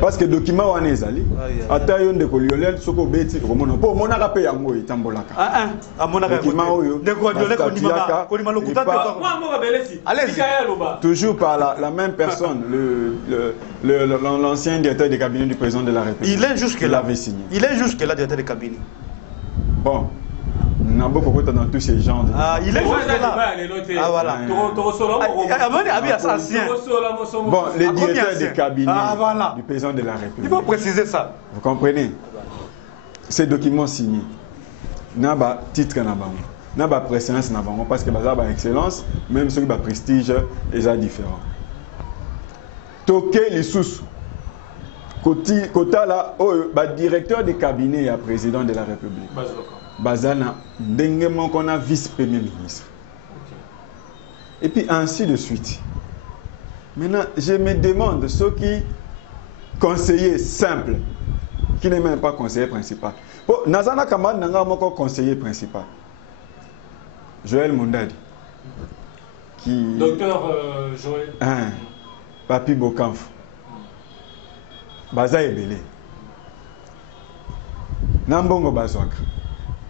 Parce que le document est allé. Atayon de Koliolel, Soko Beti, Romono. Pour mon arapé à moi, il Tambolaka. Toujours par la même personne, l'ancien directeur de cabinet du président de la République. Il est jusque-là. Il est jusque-là, directeur de cabinet. Bon. Nous avons beaucoup dans tous ces genres de... Ah, il est juste là. Ah, voilà. Bon, les directeurs des cabinets du président de la République. Il faut préciser ça. Vous comprenez? Ces documents signés, il y a un titre, il y a une préséance, parce que la excellence, même ceux qui ont prestige, ils sont différents. Toké les sous. Côté là, le directeur des cabinets et le président de la République. Bazana, Dengemon qu'on a vice-premier ministre. Et puis ainsi de suite. Maintenant, je me demande ceux qui conseillers simples, qui n'est même pas conseiller principal. Bon, Nazana Kamad n'a pas conseiller principal. Joël Mundadi. Qui... Docteur Joël. Papi Bokamf. Baza Ebele. Nambongo Bazouaka.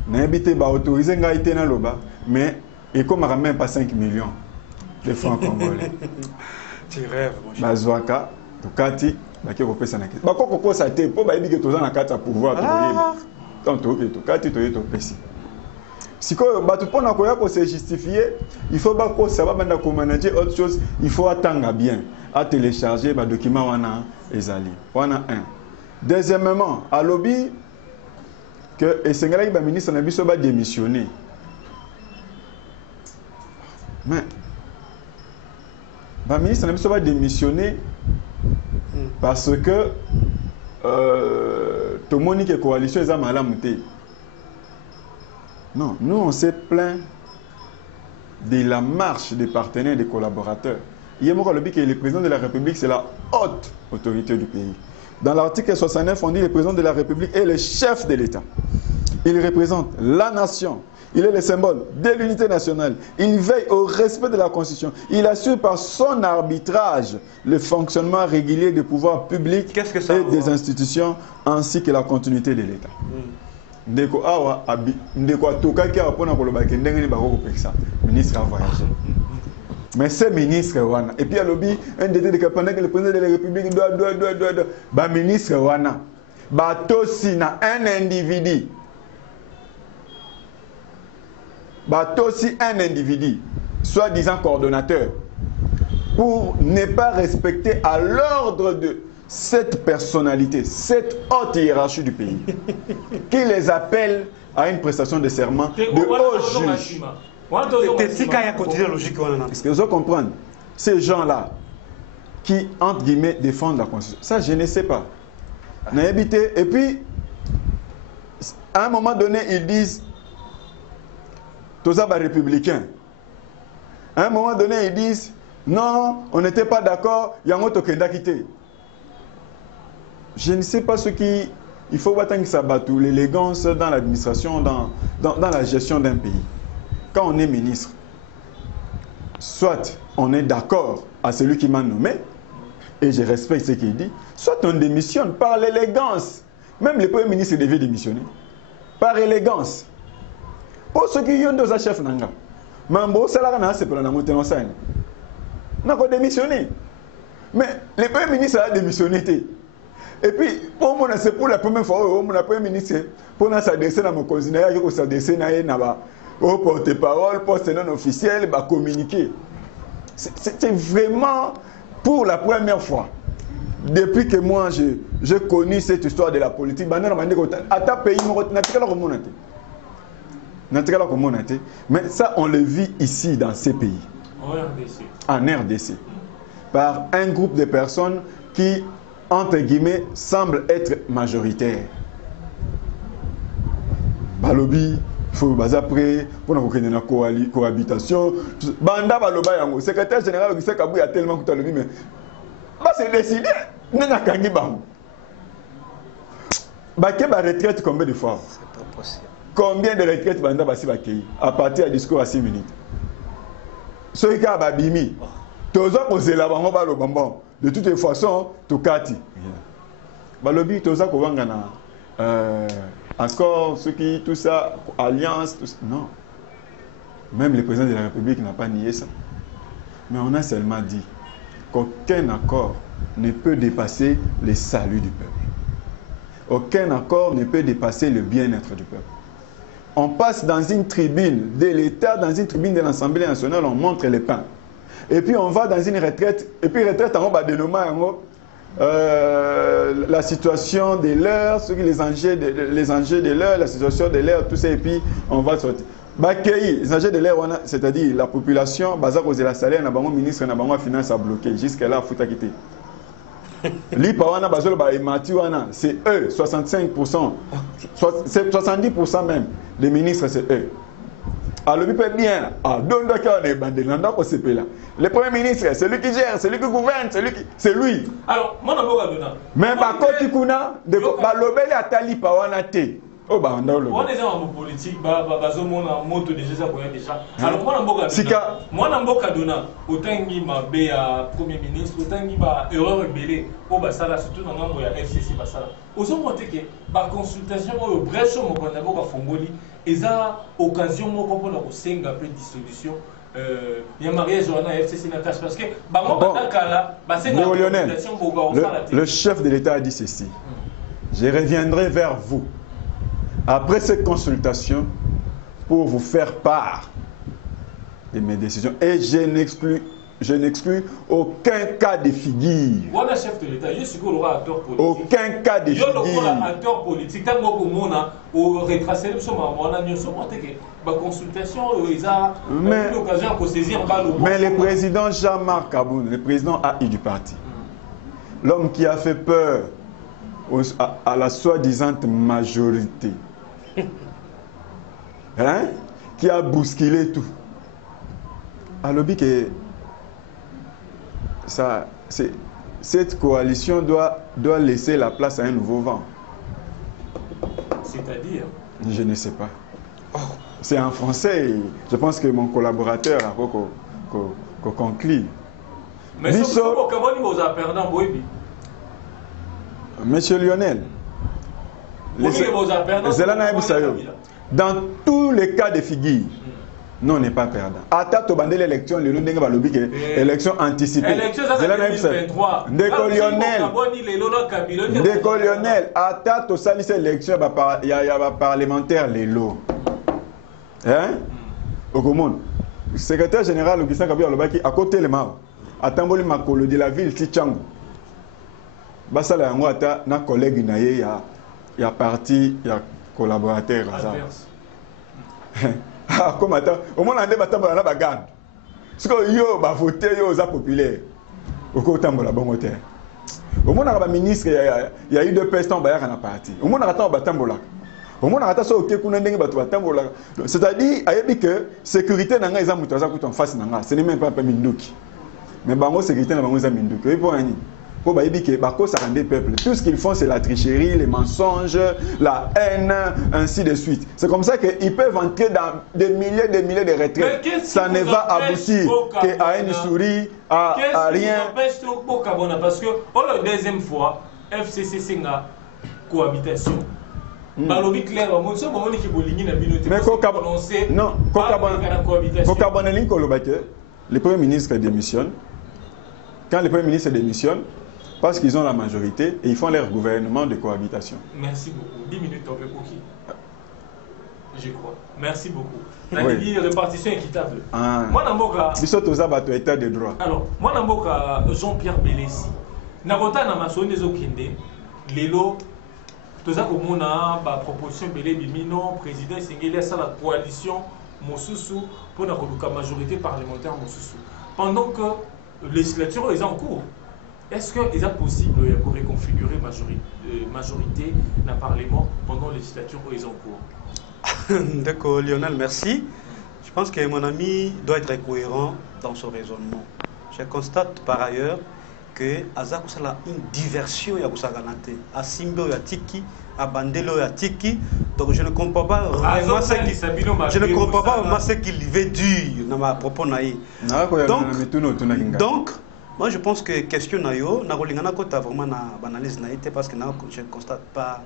N'habité pas autorisé à être dans l'oba, mais il ne même pas 5 millions de francs congolais. Tu rêves, mon cher. Bazouaka, Tukati, Baki Kopé Sanake. Bako Koko Sate, pour Babi que tu as un carte à pouvoir. Donc, Tukati, tu es au Pessi. Si tu peux se justifier, il faut que ça va manager autre chose, il faut attendre bien, à télécharger les documents et ali. On a un. Deuxièmement, à lobby, que le Sénégal, le ministre n'a démissionné. Mais le ministre n'a pas démissionné parce que tout le monde qui est coalition est mal monté. Non, nous on s'est plaint de la marche des partenaires et des collaborateurs. Il y a que le président de la République, c'est la haute autorité du pays. Dans l'article 69, on dit que le président de la République est le chef de l'État. Il représente la nation. Il est le symbole de l'unité nationale. Il veille au respect de la Constitution. Il assure par son arbitrage le fonctionnement régulier des pouvoirs publics et des institutions, ainsi que la continuité de l'État. Ndeko awa ndeko atoka ki apona koloba ke ndenge ni bako kopekisa ministre a voyagé. Mais ce ministre wana et puis à lobby un député de pendant que le président de la République doit ba ministre wana ba tosi na un individu soi-disant coordonnateur pour ne pas respecter à l'ordre de cette personnalité, cette haute hiérarchie du pays, qui les appelle à une prestation de serment de haut juge. Est-ce que vous comprenez? Ces gens-là qui, entre guillemets, défendent la Constitution, ça je ne sais pas. Et puis, à un moment donné, ils disent tous ça républicains. À un moment donné, ils disent non, on n'était pas d'accord, il y a un autre qui a quitté. Je ne sais pas ce qui... Il faut voir que ça bat l'élégance dans l'administration, dans la gestion d'un pays. Quand on est ministre, soit on est d'accord à celui qui m'a nommé, et je respecte ce qu'il dit, soit on démissionne par l'élégance. Même les premiers ministres devaient démissionner. Par élégance. Pour ceux qui ont deux chefs, Mambo, c'est là c'est pour la montée en scène. On a démissionné. Mais les premiers ministres ont démissionné. Et puis, c'est pour la première fois, le Premier ministre, pour s'adresser à mon conseiller, il faut s'adresser au porte-parole, poste non officiel, communiquer. C'était vraiment pour la première fois. Depuis que moi, j'ai connu cette histoire de la politique, mais ça, on le vit ici, dans ces pays. En RDC. Par un groupe de personnes qui, entre guillemets, semblent être majoritaires. Balobi, il faut après, pour une cohabitation. Banda Baloba Yango, secrétaire général qui sait qu'il y a tellement de temps, mais c'est décidé. Nous n'avons pas de temps. Baké va retraite combien de fois? C'est pas possible. Combien de retraites Banda va s'y accueillir à partir d'un discours à 6 minutes? Ceux qui ont bimi, tous ceux qui ont balo bambam. De toute façon, tout kati. Balobi, tous ceux qui ont accord, ceux qui tout ça, alliance, tout ça. Non. Même le président de la République n'a pas nié ça. Mais on a seulement dit qu'aucun accord ne peut dépasser le salut du peuple. Aucun accord ne peut dépasser le bien-être du peuple. On passe dans une tribune de l'État, dans une tribune de l'Assemblée nationale, on montre les pains. Et puis on va dans une retraite, et puis retraite en haut, la situation de l'heure, les enjeux de l'heure, la situation de l'heure, tout ça, et puis on va sortir. Les enjeux de l'heure, c'est-à-dire la population, la salaire, le ministre, la finance a bloqué. Jusqu'à-là, il faut quitter. C'est eux, 65%, 70% même, les ministres, c'est eux. Alors, il peut bien, le Premier ministre, c'est lui qui gère, c'est lui qui gouverne, c'est lui. Alors, moi, je vais mais par contre, il y a des atali pawanate. Oh, bah, on est en politique, on moto déjà. Alors, moi, je vais autant qu'il y a Premier ministre, autant qu'il y a erreur rebelle, surtout dans le monde de FCC. Aux hommes, la consultation, brèche, il y a occasion pour un peu de dissolution. Il y a mariage à FCC parce que le chef de l'État a dit ceci. Je reviendrai vers vous après cette consultation pour vous faire part de mes décisions. Et je n'exclus aucun cas de figure. Chef de l'État, je suis acteur politique. Aucun cas de figure. Acteur politique. Mais le président Jean-Marc Aboun, le président AI du parti, l'homme qui a fait peur à la soi-disant majorité, hein, qui a bousculé tout, a lobby que cette coalition doit laisser la place à un nouveau vent. C'est-à-dire? Je ne sais pas. C'est en français. Je pense que mon collaborateur a conclu. Mais comment vous avez perdu? Monsieur Lionel, dans tous les cas de figure, nous, on n'est pas perdant. Attends, tu as l'élection, l'élection anticipée. L'élection 2023. Déco Lionel, attends, tu as l'élection, il y a parlementaire, les lots. Hein? Au monde. Le secrétaire général, Augustin Kabila, à côté de moi, à Tamboli Makolo de la ville, Tichango. Basala yango ata na collègue na ye ya parti ya collaborateur ah comme ata au moins ande batambola na bagande siko yo ba voter yo za populaire oko tambola bongo te au moins na ministre ya eu deux personnes ba ya na parti au moins na ata batambola au moins na ata so oke kuna ndenge bato batambola c'est-à-dire ayebi que sécurité na nga eza muto za kuta en face na nga ce n'est même pas minduki Mais bango sécurité na bango za minduko. Et pour ani. Pour baïbi que bako ça rend des peuples. Tout ce qu'ils font c'est la tricherie, les mensonges, la haine, ainsi de suite. C'est comme ça qu'ils peuvent entrer dans des milliers de retraites. Ça ne va aboutir qu'à une souris, à rien. Qu'est-ce qui vous empêche parce que la deuxième fois, FCC c'est une cohabitation. Balobi clair, mon son mon qui bolingi na bino te. Mais non, le Premier ministre démissionne. Quand le Premier ministre démissionne, parce qu'ils ont la majorité et ils font leur gouvernement de cohabitation. Merci beaucoup. 10 minutes, on peut pour qui? Je crois. Merci beaucoup. La répartition équitable. Moi, Namboka. État de droit. Alors, moi, Namboka, Jean-Pierre Bélessi. Nabota Namasone Zokinde, Lelo, Toza Komona, proposition Bélé Bimino, président Singeli, ça la coalition Mosusu pour la majorité parlementaire Mosusu. Pendant que la législature est en cours. Est-ce qu'il est possible de reconfigurer majorité dans le Parlement pendant la législature est en cours? D'accord, Lionel, merci. Je pense que mon ami doit être cohérent dans son raisonnement. Je constate par ailleurs que Azak a une diversion à Goussaganate, à Simbo et à Tiki, à Bandelo et à Tiki. Donc je ne comprends pas vraiment ce qu'il veut dire dans ma propos. Donc, moi, je pense que question nayo, na rolingana kota vraiment na analyse naïté parce que je ne constate pas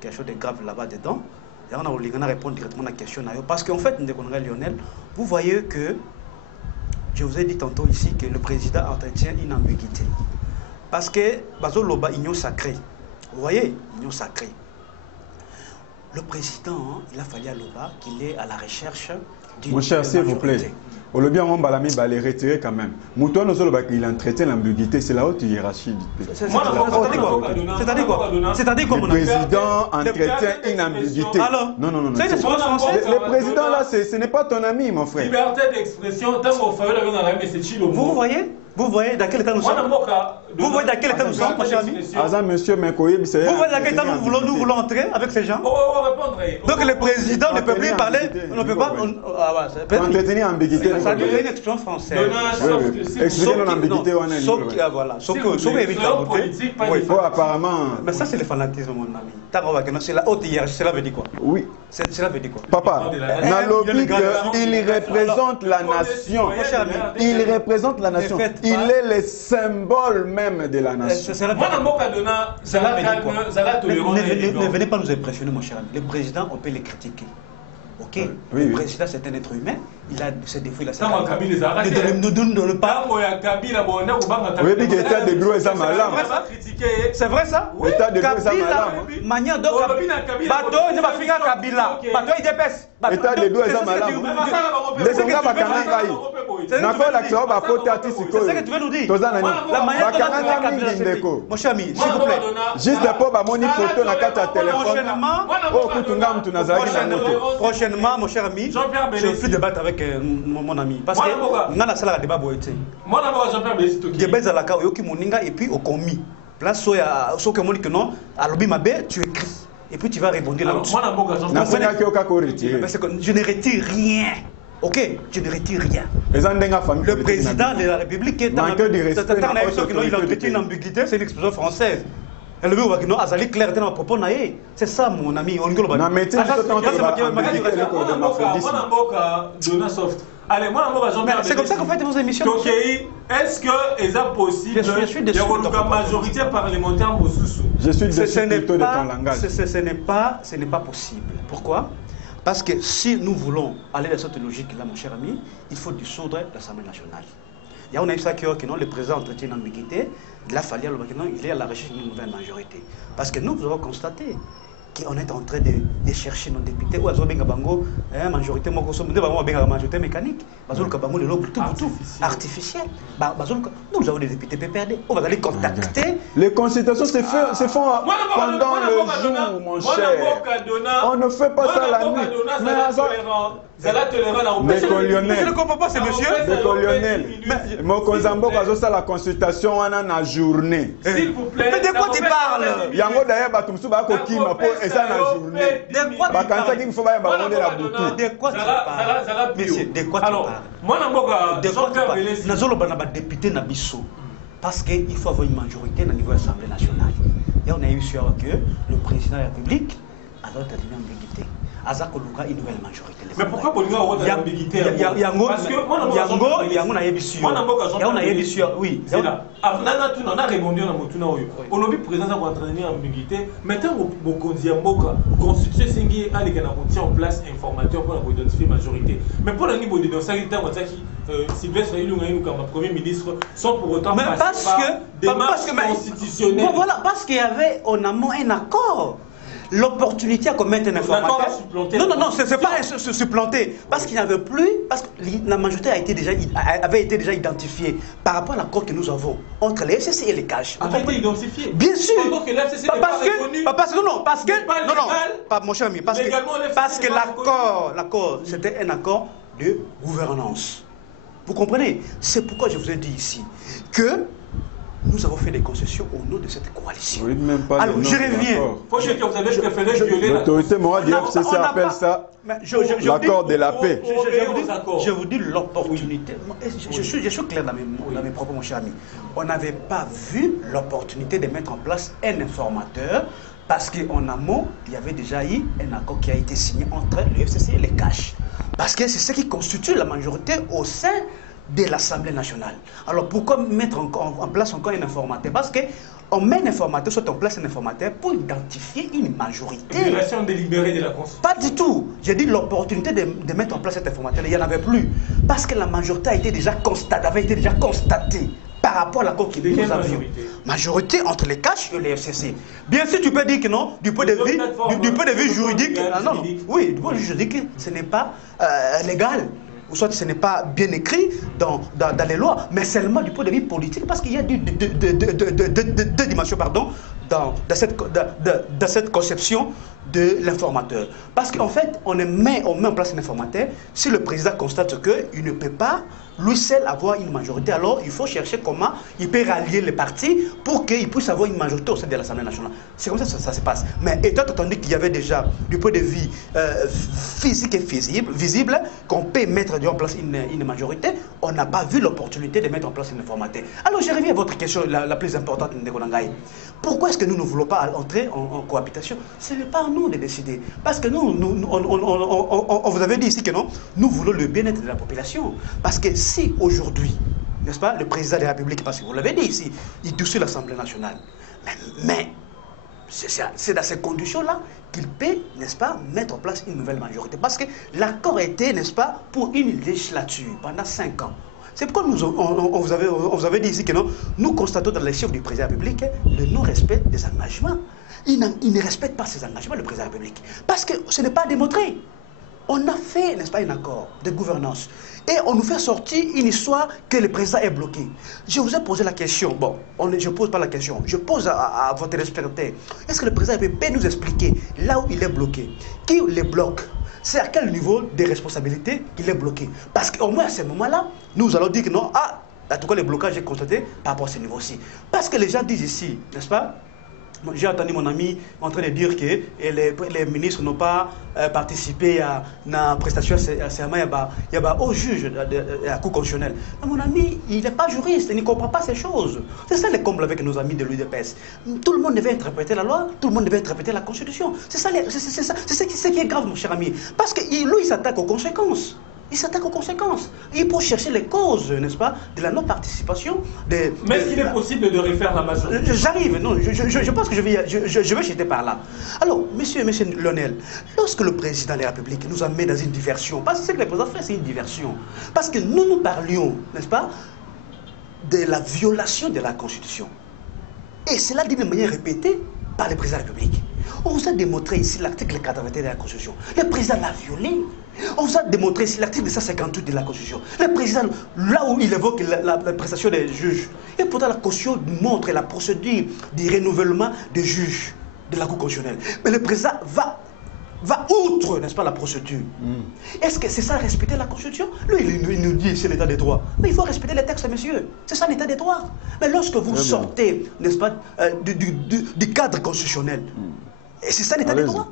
quelque chose de grave là-bas dedans. Et on a rolingana répondre directement à la question nayo parce qu'en fait, Lionel, vous voyez que je vous ai dit tantôt ici que le président entretient une ambiguïté parce que bazo loba union sacrée. Vous voyez, union sacrée. Le président, il a fallu à loba qu'il est à la recherche d'une. Mon cher, s'il vous plaît. Au lobby, on va les retirer quand même. Mouton, il entretient l'ambiguïté, c'est la haute hiérarchie du pays. C'est-à-dire quoi? Le président entretient une ambiguïté. Non. Le président là, ce n'est pas ton ami, mon frère. Liberté d'expression, vous voyez dans quel état nous sommes? Vous voyez dans quel état nous sommes, mon cher ami? Monsieur Menkoye, vous voyez dans quel état nous voulons entrer avec ces gens? Donc le président ne peut plus parler, on ne peut pas. Entretenir ambiguïté. Ça devient une expression française. Expliquer l'ambiguïté. Voilà. Sauf que évite la beauté. Il faut apparemment. Mais ça, c'est le fanatisme, mon ami. C'est la haute hiérarchie. Cela veut dire quoi? Oui. Cela veut dire quoi? Papa, Nalobi, il représente la nation. Il représente la nation. Il est le symbole même de la nation. Ne venez pas nous impressionner, mon cher ami. Le président, on peut le critiquer. Ok, le président c'est un être humain, il a ses défauts, il a ses qualités. Nous donnons pas. Oui, mais l'état de droit est malade. C'est vrai ça? L'état de droit est malade. Manière de bateau, il va finir Kabila. Bateau, il dépasse. L'état de droit est malade. Les gens va canagaï. N'importe l'action va porter à Tissiko. C'est ce que tu veux nous dire. La manière de mon cher ami, s'il vous plaît. Juste pour ma monnaie photo na carte à téléphone. Prochainement, mon cher ami, je ne vais plus débattre avec mon ami. Parce que on a la salle à débat. Débat à la Kaoyoki Moninga et puis au commis. Là, sauf que mon dit que non, à l'objet mabé, tu écris. Et puis tu vas répondre là-dessus. Je ne retire rien. Ok, je ne retire rien. Le président de la République est dans il a entretenu une ambiguïté, c'est une expression française. Elle veut que nous azali clair dans propos naé. C'est ça mon ami. On ngolo ba. Allez, moi c'est comme ça qu'on fait vos émissions. Est-ce que est possible de la majorité parlementaire Mosusu? Je suis déçu plutôt de ton langage. Ce n'est pas possible. Pourquoi? Parce que si nous voulons aller dans cette logique-là, mon cher ami, il faut dissoudre l'Assemblée nationale. Il y a un ça qui non, le président entretient une ambiguïté, il a fallu il est à la recherche d'une nouvelle majorité. Parce que nous avons constaté qu'on est en train de chercher nos députés. Ou à majorité majorité mécanique. Artificielle. Nous avons des députés PPRD. On va aller contacter. Les consultations se font pendant le jour, mon cher. On ne fait pas ça la nuit. Je ne comprends pas ce monsieur. Lionel. Mon Konzambo a la consultation en la journée. S'il vous plaît. Mais de quoi tu parles? Yango d'ailleurs, Batumsu Bakokima pour et ça la journée. De quoi tu parles? De quoi tu parles? Monsieur, de quoi tu parles? Moi, je suis député Nabiso. Parce qu'il faut avoir une majorité au niveau de l'Assemblée nationale. Et on a eu sûr que le président de la République a d'autres ambiguïtés. Azako Luka une nouvelle majorité. Mais pourquoi pour lui avoir une ambiguïté? Parce que Yango na yebi sûr. Yango na yebi sûr. Oui. C'est là. On a répondu à Motuna Oyo. On a vu président va entraîner ambiguïté. Maintenant au Konziamboka, constitution singi a les Ghana en place informateur pour identifier majorité. Mais pour le niveau de sanitaire, on sait que Sylvestre Ilunga comme premier ministre sans pour autant passer par démarche constitutionnelle. Voilà, parce qu'il y avait en amont un accord. L'opportunité à commettre un informateur. Non, ce n'est pas se supplanter. Parce qu'il n'y avait plus, parce que la majorité avait été déjà identifiée par rapport à l'accord que nous avons entre les FCC et les CACH. Avait été identifié. Bien sûr. Alors que l'FCC n'est pas reconnu. Mon cher ami, parce que l'accord, c'était un accord de gouvernance. Vous comprenez? C'est pourquoi je vous ai dit ici que nous avons fait des concessions au nom de cette coalition. Oui, même pas. Alors, je reviens. Faut que vous avez préféré violer l'autorité morale du FCC appelle ça l'accord de la paix. Je vous dis l'opportunité. Je suis clair dans mes propos, mon cher ami. On n'avait pas vu l'opportunité de mettre en place un informateur parce qu'en amont, il y avait déjà eu un accord qui a été signé entre le FCC et les CACH. Parce que c'est ce qui constitue la majorité au sein de l'Assemblée nationale. Alors pourquoi mettre en place encore un informateur? Parce qu'on met un informateur, soit on place un informateur pour identifier une majorité. Une violation délibérée de la Constitution. Pas du tout. J'ai dit l'opportunité de mettre en place cet informateur, il n'y en avait plus. Parce que la majorité avait été déjà constatée par rapport à l'accord qui nous avions. Majorité entre les CACH et les FCC. Bien sûr, tu peux dire que non, du point de vue juridique, oui, du point de vue juridique, ce n'est pas légal. Ou soit ce n'est pas bien écrit dans les lois, mais seulement du point de vue politique, parce qu'il y a deux dimensions dans cette conception de l'informateur. Parce qu'en fait, on met en place un informateur si le président constate qu'il ne peut pas lui seul avoir une majorité. Alors, il faut chercher comment il peut rallier les partis pour qu'il puisse avoir une majorité au sein de l'Assemblée nationale. C'est comme ça que ça se passe. Mais étant entendu qu'il y avait déjà, du point de vue physique et visible, qu'on peut mettre en place une majorité, on n'a pas vu l'opportunité de mettre en place une informateur. Alors, je reviens à votre question la plus importante, Ndekonangaï. Pourquoi est-ce que nous ne voulons pas entrer en cohabitation? Ce n'est pas à nous de décider. Parce que on vous avait dit ici que non, nous voulons le bien-être de la population. Parce que si aujourd'hui, n'est-ce pas, le président de la République, parce que vous l'avez dit ici, il dissout l'Assemblée nationale. Mais c'est dans ces conditions-là qu'il peut, n'est-ce pas, mettre en place une nouvelle majorité. Parce que l'accord était, n'est-ce pas, pour une législature pendant 5 ans. C'est pourquoi on vous avait dit ici que non, nous constatons dans les chiffres du président de la République le non-respect des engagements. Il ne respecte pas ses engagements, le président de la République. Parce que ce n'est pas démontré. On a fait, n'est-ce pas, un accord de gouvernance. Et on nous fait sortir une histoire que le président est bloqué. Je vous ai posé la question. Bon, je ne pose pas la question. Je pose à votre respectateur. Est-ce que le président peut nous expliquer là où il est bloqué? Qui le bloque? C'est à quel niveau de responsabilité qu'il est bloqué? Parce qu'au moins à ce moment-là, nous allons dire que non, en tout cas le blocage est constaté par rapport à ce niveau-ci. Parce que les gens disent ici, n'est-ce pas? J'ai entendu mon ami en train de dire que les ministres n'ont pas participé à la prestation au juge de la Cour constitutionnelle. Mais mon ami, il n'est pas juriste, il ne comprend pas ces choses. C'est ça le comble avec nos amis de l'UDPS. Tout le monde devait interpréter la loi, tout le monde devait interpréter la Constitution. C'est ce qui est grave, mon cher ami. Parce que lui, il s'attaque aux conséquences. Il s'attaque aux conséquences. Il faut chercher les causes, n'est-ce pas, de la non-participation. Mais est-ce qu'il est possible de refaire la majorité? J'arrive, non, je pense que je vais jeter par là. Alors, monsieur Lionel, lorsque le président de la République nous a mis dans une diversion, parce que ce que le président fait, c'est une diversion. Parce que nous parlions, n'est-ce pas, de la violation de la Constitution. Et cela dit de manière répétée par le président de la République. On vous a démontré ici l'article 81 de la Constitution. Le président l'a violé. On vous a démontré ici l'article 158 de la Constitution. Le président, là où il évoque la prestation des juges. Et pourtant, la Constitution montre la procédure du renouvellement des juges de la Cour constitutionnelle. Mais le président va va outre, n'est-ce pas, la procédure. Est-ce que c'est ça, respecter la Constitution? Lui, il nous dit c'est l'état des droits. Mais il faut respecter les textes, messieurs. C'est ça l'état des droits. Mais lorsque vous sortez, n'est-ce pas, du cadre constitutionnel, et c'est ça l'état des droits?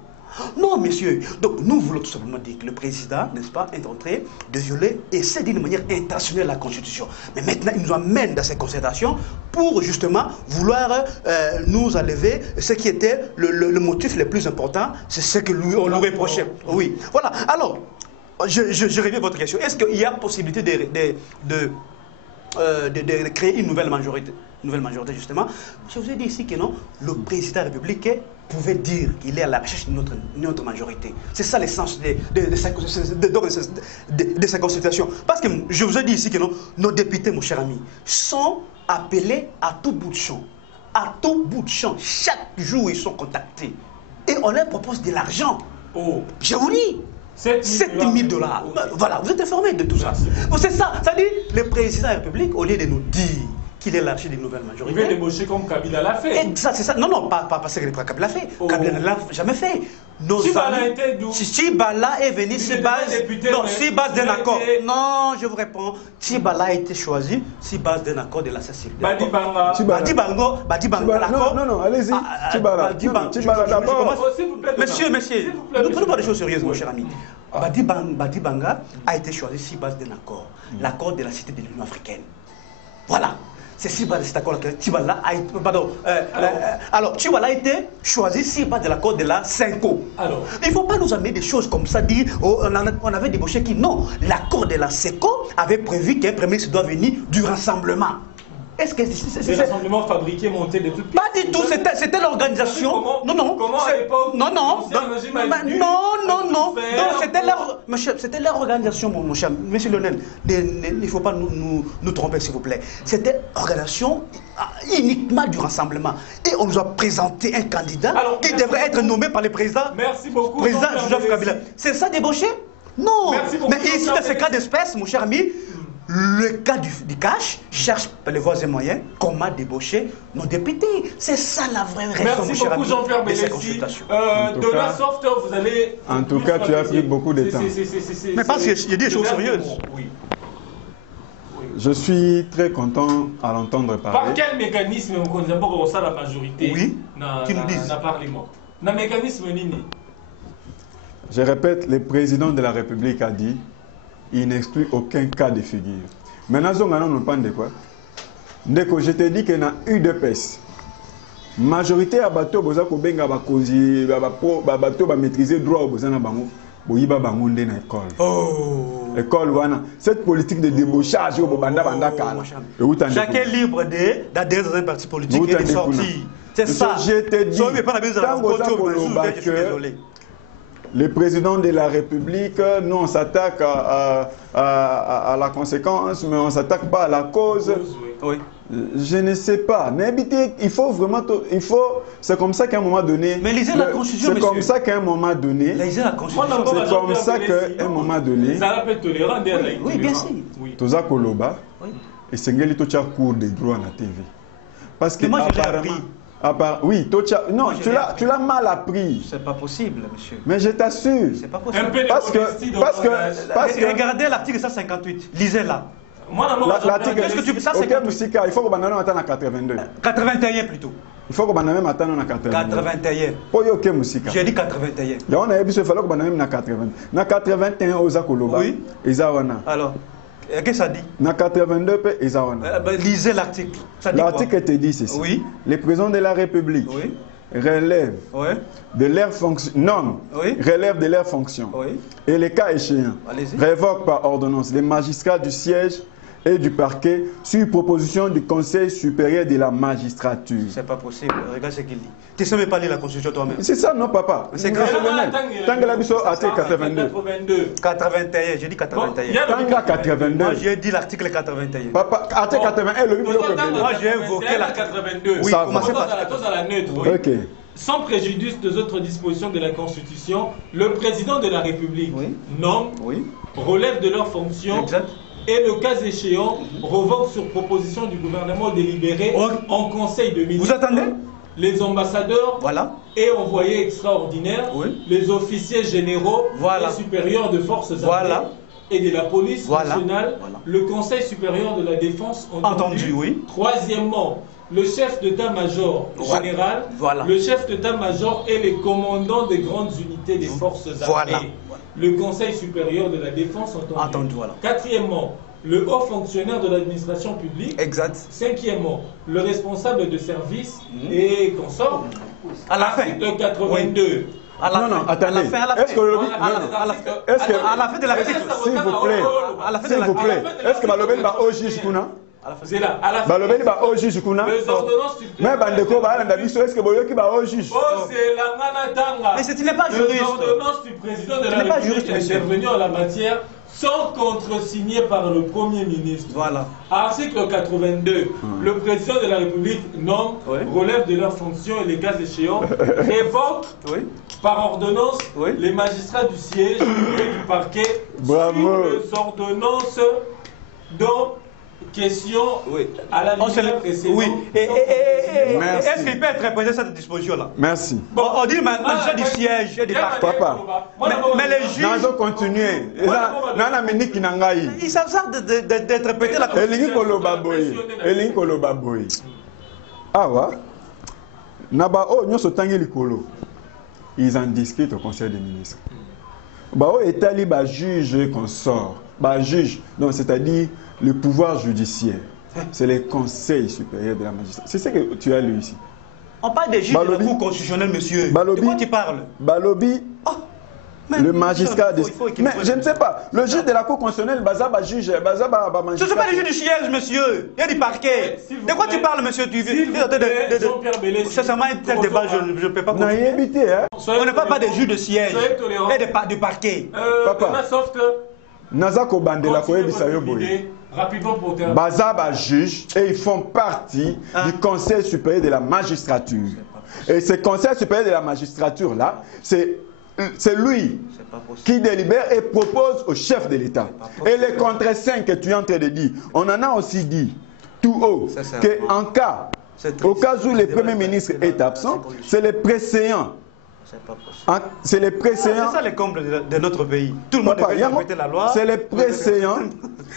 Non, messieurs. Donc, nous voulons tout simplement dire que le président, n'est-ce pas, est en train de violer, et c'est d'une manière intentionnelle, la Constitution. Mais maintenant, il nous amène dans ces considérations pour justement vouloir nous enlever ce qui était le motif le plus important, c'est ce que on nous reprochait. Oui. Voilà. Alors, je reviens à votre question. Est-ce qu'il y a possibilité de créer une nouvelle majorité? Justement. Je vous ai dit ici que non, le président républicain pouvait dire qu'il est à la recherche d'une autre majorité. C'est ça l'essence de sa consultation. Parce que je vous ai dit ici que non, nos députés, mon cher ami, sont appelés à tout bout de champ. À tout bout de champ. Chaque jour, ils sont contactés. Et on leur propose de l'argent. Oh. Je vous dis. 7 000 $. Voilà, vous êtes informés de tout ça. C'est ça. Ça dit, le président de la République, au lieu de nous dire qu'il est l'archi d'une nouvelle majorité. Il veut débaucher comme Kabila l'a fait. Exact, c'est ça. Non, non, pas parce que Kabila l'a fait. Oh. Kabila ne l'a jamais fait. Chibala était d'où? Chibala est venu sur base d'un accord. Non, je vous réponds. Chibala a été choisi sur base d'un accord de la CCI. Badi Banga, l'accord. Non, allez-y. Chibala d'abord. Monsieur, nous prenons pas des choses sérieuses, mon cher ami. Badi Banga a été choisi sur base d'un accord. L'accord de la Cité de l'Union africaine. Voilà. C'est si bas de cet accord que Chibala a été, Chibala a été choisi si bas de l'accord de la CENCO. Alors, il ne faut pas nous amener des choses comme ça, dire oh, on avait débauché qui. Non, l'accord de la CENCO avait prévu qu'un premier ministre doit venir du rassemblement. Est-ce que c'est le rassemblement fabriqué, monté de toutes pièces? Pas du tout, c'était l'organisation. Non. Comment à l'époque? Non. C'était leur organisation, mon cher. Monsieur Lionel, il ne faut pas nous tromper, s'il vous plaît. C'était l'organisation uniquement du rassemblement. Et on nous a présenté un candidat qui devrait être nommé par le président. Merci beaucoup. Président Joseph Kabila. C'est ça débauché? Non. Mais ici, dans ce cas d'espèce, mon cher ami, le cas du cash cherche par les voies et moyens comment débaucher nos députés. C'est ça la vraie raison. Merci beaucoup Jean-Pierre Bellessi. De la soft, vous allez... En tout cas, tu as pris beaucoup de temps. Mais parce qu'il y a des choses sérieuses. Je suis très content à l'entendre parler. Par quel mécanisme vous connaissez pas comment ça la majorité? Oui, qui nous disent. Dans le Parlement. Dans le mécanisme nini? Je répète, le président de la République a dit il n'exclut aucun cas de figure. Maintenant, on ne parle de quoi? Je te dis qu'il y a UDPS. Majorité à bateau, vous avez maîtriser le droit aux écoles. Cette politique de débauchage, chacun est libre d'adhérer dans un parti politique et de sortir. C'est ça. Je te dis, le président de la République, nous on s'attaque à la conséquence, mais on ne s'attaque pas à la cause. Oui. Je ne sais pas. Mais il faut vraiment... c'est comme ça qu'à un moment donné... Mais lisez la Constitution, c'est comme ça qu'à un moment donné... Lisez la Constitution. C'est comme ça qu'à un moment donné... Oui, bien sûr. Toza Koloba, et Sengeli Tocha cours des droits à la TV. Parce que moi, je l'ai appris. Oui, non, tu l'as mal appris. C'est pas possible, monsieur. Mais je t'assure. C'est pas possible. Parce que regardez l'article 158. Lisez-la. Qu'est-ce que tu veux ça? Ok, Moussika, il faut qu'on attende à 82. 81 plutôt. Il faut qu'on même attendre à 82. 81. Ok, Moussika. J'ai dit 81. On a dit qu'il fallait qu'on même à 80. Na 81 aux Akoloba. Oui. Alors. Qu'est-ce que ça dit? Na 82 pe Ezawana. Lisez l'article. L'article te dit ceci. Oui. Le président de la République relève de leur fonction. Non. Relève de leur fonction. Et les cas échéants révoque par ordonnance les magistrats du siège et du parquet sur proposition du Conseil supérieur de la magistrature. C'est pas possible. Regarde ce qu'il dit. Tu ne sais même pas lire la Constitution toi-même. C'est ça, non, papa? C'est grave. Tanga Bisso, article 82. 81, j'ai dit 81. Tanga 82. Moi, j'ai dit l'article 81. Papa, article 81, le moi, j'ai invoqué l'article 82. Oui, commencez par la neutre. Ok. Sans préjudice des autres dispositions de la Constitution, le président de la République nomme, relève de leurs fonctions. Exact. Et le cas échéant, revoque sur proposition du gouvernement délibéré en Conseil de ministres. Vous attendez? les ambassadeurs Voilà. et envoyés extraordinaires, Oui. les officiers généraux Voilà. et supérieurs de forces armées Voilà. et de la police Voilà. nationale, Voilà. le Conseil supérieur de la défense Entendu, oui. Troisièmement, le chef d'état-major Voilà. général, Voilà. le chef d'état-major et les commandants des grandes unités des forces armées. Voilà. Le Conseil supérieur de la défense Entendu, voilà. Quatrièmement, le haut fonctionnaire de l'administration publique. Exact. Cinquièmement, le responsable de service et consorts. À la fin. Article 82. À la Non, fin. non, attendez. À la fin, à la fin. Est-ce que le lobby- À la- non, non. à la fin. Est-ce que- À la fin de l'article. S'il vous plaît, À la fin de s'il la- vous plaît, est-ce que Balobé va au juge kuna? C'est là, à la fin. Balobé va au juge kuna? Les ordonnances Mais Bandeko va à biso, est-ce que Boyoki va au juge? Oh, c'est la Manatanga. Mais tu n'es pas Les juriste. ordonnances du président de Tu la n'es pas République juriste, monsieur. intervenues en la matière sont contresignées par le Premier ministre. Voilà. Article 82. Le président de la République nomme, Oui. relève de leurs fonctions et les cas échéants, révoque Oui. par ordonnance Oui. les magistrats du siège et du parquet Bravo. sur les ordonnances dont question Oui. à la On se ligne le- précédente. Oui. Merci. Est-ce qu'il peut interpréter cette disposition-là? Merci. Bon, on dit magistrat du siège et du parquet. Papa. Mais les juges, Nazo continuer. Nana meniki nangai. ils savent ça d'interpréter la Elingi koloba boy. Elingi koloba boy. Awa. Naba o nyoso tangi likolo. Ils en discutent au Conseil des ministres. Bah o etali ba juge consort. Ba juge. Donc c'est-à-dire le pouvoir judiciaire. C'est le Conseil supérieur de la magistrature. C'est ce que tu as lu ici. On parle des juges de la Balobi. Cour constitutionnelle, monsieur. Balobi. De quoi tu parles? Balobi. Oh, mais- Le magistrat il faut qu'il mais faut- je ne sais pas. Le juge de la Cour constitutionnelle, Bazaba juge, Bazaba Ce ne magistrat. sont pas les juges du siège, monsieur. Il y a du parquet. S'il vous De quoi plaît. tu parles, monsieur? Tu S'il vous plaît, Jean-Pierre Bellé, Sincèrement, un tel débat, je ne peux pas On a continuer. évité, hein. On ne parle pas des juges de siège Soyez tolérants. et du parquet. Papa. Nasoft, Nazako Bandela continuez Koye votre Bisayo idée rapidement pour terminer. Bazaba juge et ils font partie du Conseil supérieur de la magistrature. Et ce Conseil supérieur de la magistrature là, c'est lui C'est pas possible. qui délibère et propose au chef de l'État. Et les contre-5 que tu es en train de dire, on en a aussi dit tout haut qu'en cas, au cas où le Premier ministre est absent, c'est le préséant. C'est pas possible. C'est le préséant. C'est ça les combles de notre pays. Tout le monde Papa, devait respecter la loi. c'est le préséant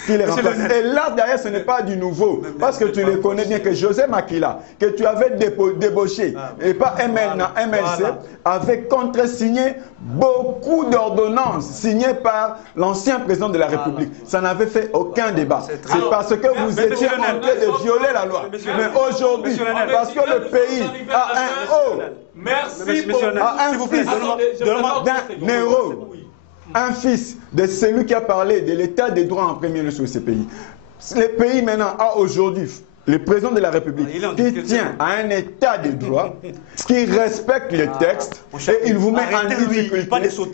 qui les remplace. Et là, derrière, ce n'est pas du nouveau. Parce que tu le connais bien que José Makila, que tu avais débauché, et pas MLC, avait contresigné beaucoup d'ordonnances signées par l'ancien président de la République. Ça n'avait fait aucun débat. C'est parce que vous étiez en train de violer la loi. Mais aujourd'hui, parce que le pays a un haut. Merci Monsieur pour... a un fils d'un héros, un fils de celui qui a parlé de l'état des droits en premier lieu sur ce pays. Le pays maintenant a aujourd'hui le président de la République qui tient à un état de droit, qui respecte les textes et il vous met en difficulté.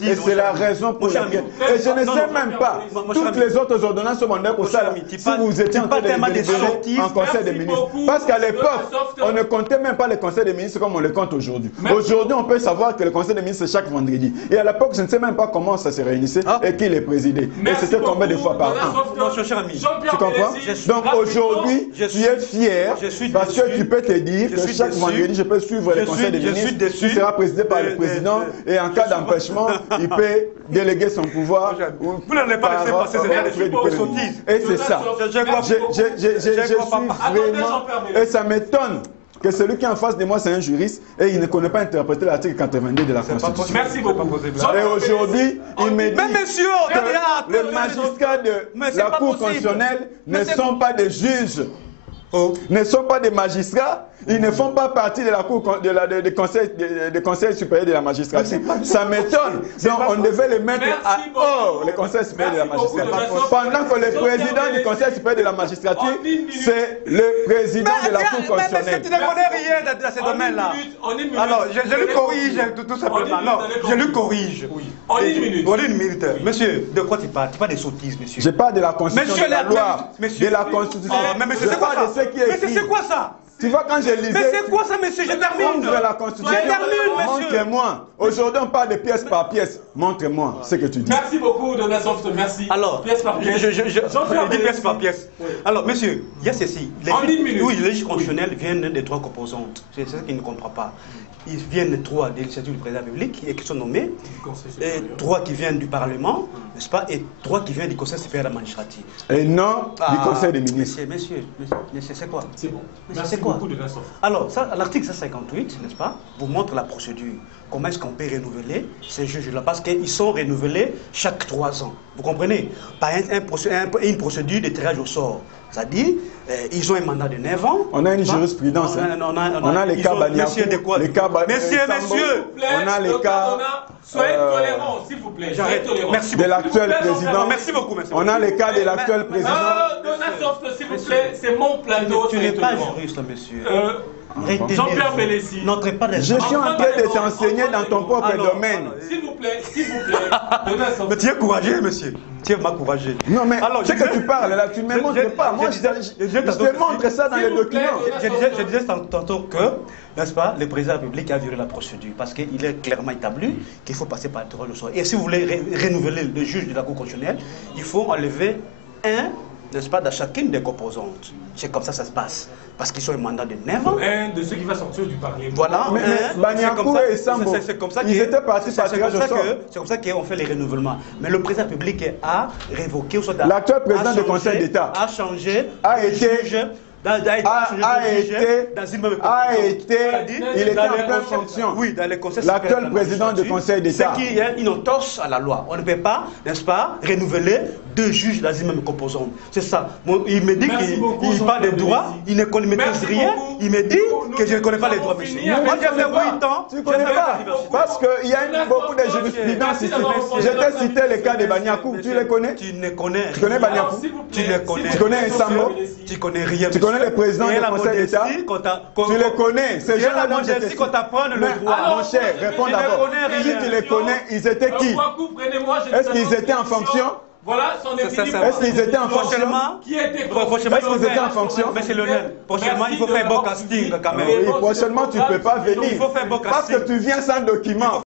Et c'est la raison pour laquelle. Et je ne sais même pas, toutes les autres ordonnances sont mandées pour ça, si vous étiez en train de délibérer en Conseil des ministres. Parce qu'à l'époque, on ne comptait même pas le Conseil des ministres comme on le compte aujourd'hui. Aujourd'hui, on peut savoir que le Conseil des ministres c'est chaque vendredi. Et à l'époque, je ne sais même pas comment ça se réunissait et qui les présidait. Et c'était combien de fois par an. Mon cher ami, Tu comprends? Donc aujourd'hui, tu es fier parce que tu peux te dire que chaque vendredi, je peux suivre le Conseil des ministres qui sera présidé par le président et en cas d'empêchement, il peut déléguer son pouvoir. Vous n'allez pas laisser passer cette sottise. Et c'est ça. Je suis vraiment... Et ça m'étonne que celui qui est en face de moi, c'est un juriste et il ne connaît pas interpréter l'article 82 de la Constitution. Merci beaucoup. Et aujourd'hui, il me dit Mais monsieur, que les magistrats de la Cour constitutionnelle ne sont pas des juges, ne sont pas des magistrats, ils ne font pas partie de la Cour des conseils supérieurs de la magistrature. Ça m'étonne. Donc on devait les mettre à hors le Conseil supérieur de la magistrature. Pendant que le président du Conseil supérieur de la magistrature, c'est le président de la Cour constitutionnelle. Mais tu ne connais rien dans ce domaine-là. Alors, je lui corrige tout simplement. Non, je lui corrige. En une minute. En une minute. Monsieur, de quoi tu parles? Tu parles des sottises, monsieur. Je parle de la Constitution, Monsieur, de la loi, monsieur, de la Constitution. Mais monsieur, Je c'est quoi parle ça? de ce qui est Mais écrit. c'est quoi ça? Tu vois, quand je lisais... Mais c'est quoi ça, monsieur? Je termine. Ouvre la Constitution. Je termine, monsieur. Montre-moi. Aujourd'hui, on parle de pièce par pièce. Montre-moi ce que tu dis. Merci beaucoup, Dona Soft. Merci. Alors, pièce par pièce. je dis pièce par pièce. Oui. Alors, monsieur, il y a ceci. En 10 minutes. Oui, les juges constitutionnels viennent des trois composantes. C'est ce qu'il ne comprend pas. Ils viennent de trois de l'initiative du président de la République qui sont nommés, et trois qui viennent du Parlement, n'est-ce pas, et trois qui viennent du Conseil supérieur de la magistrature. Et non du Conseil des ministres. Messieurs, c'est quoi? C'est bon. Merci beaucoup de Dona Soft. Alors, l'article 158, n'est-ce pas, vous montre la procédure. Comment est-ce qu'on peut renouveler ces juges-là? Parce qu'ils sont renouvelés chaque 3 ans. Vous comprenez? Par une procédure de tirage au sort. C'est-à-dire, ils ont un mandat de 9 ans. On a une jurisprudence. On a les cas Baniakou. Messieurs, on a les cas... Soyez tolérants, s'il vous plaît. Merci de l'actuel président. Merci beaucoup, monsieur. On a les cas de l'actuel président. Dona Soft, s'il vous plaît, c'est mon plateau. Tu n'es pas juriste, monsieur. Jean-Pierre Bélessi. Je suis en train de t'enseigner dans ton propre domaine. S'il vous plaît. Dona Soft. Mais tu es courageux, monsieur. Tu es m'encouragé. Non, mais ce que tu parles là, tu ne me montres pas. Moi, je te montre ça dans les documents. Je disais tantôt que, n'est-ce pas, le président de la République a violé la procédure parce qu'il est clairement établi qu'il faut passer par le tirage au sort. Et si vous voulez renouveler le juge de la Cour constitutionnelle, il faut enlever un, n'est-ce pas, dans chacune des composantes. C'est comme ça que ça se passe. Parce qu'ils ont un mandat de 9 ans. Un de ceux qui va sortir du Parlement. Voilà. Mais Baniakou et Sambo, ils étaient partis par tirage au sort. C'est comme ça qu'on fait les renouvellements. Mais le président public a révoqué... L'actuel président du Conseil d'État a changé... A été... il était en pleine fonction. Oui, dans les conseils. L'actuel président du Conseil d'État. C'est qu'il y a une entorse à la loi. On ne peut pas, n'est-ce pas, renouveler 2 juges dans une même composante. C'est ça. Il me dit qu'il parle des droits, il ne maîtrise rien. Il me dit que je ne connais pas les droits, monsieur. Moi, j'ai fait 8 ans. Tu ne connais pas. Parce qu'il y a beaucoup de jurisprudence ici. Je t'ai cité les cas de Baniakou. Tu les connais? Tu ne connais rien. Tu connais Baniakou? Tu les connais. Tu connais Sambo? Tu connais rien. Tu connais le président du Conseil d'État? Tu les connais. Ces gens-là dont je te qu'on t'apprend le droit. Mon cher, réponds d'abord. Si tu les connais, ils étaient qui? Est-ce qu'ils étaient en fonction? Voilà son Est-ce qu'ils étaient en fonction? Qui était Est-ce qu'ils étaient en fonction? Monsieur Lionel, prochainement, il faut faire un bon casting quand même. Oui, prochainement, tu ne peux pas venir. Il faut faire un bon casting. Parce que tu viens sans document.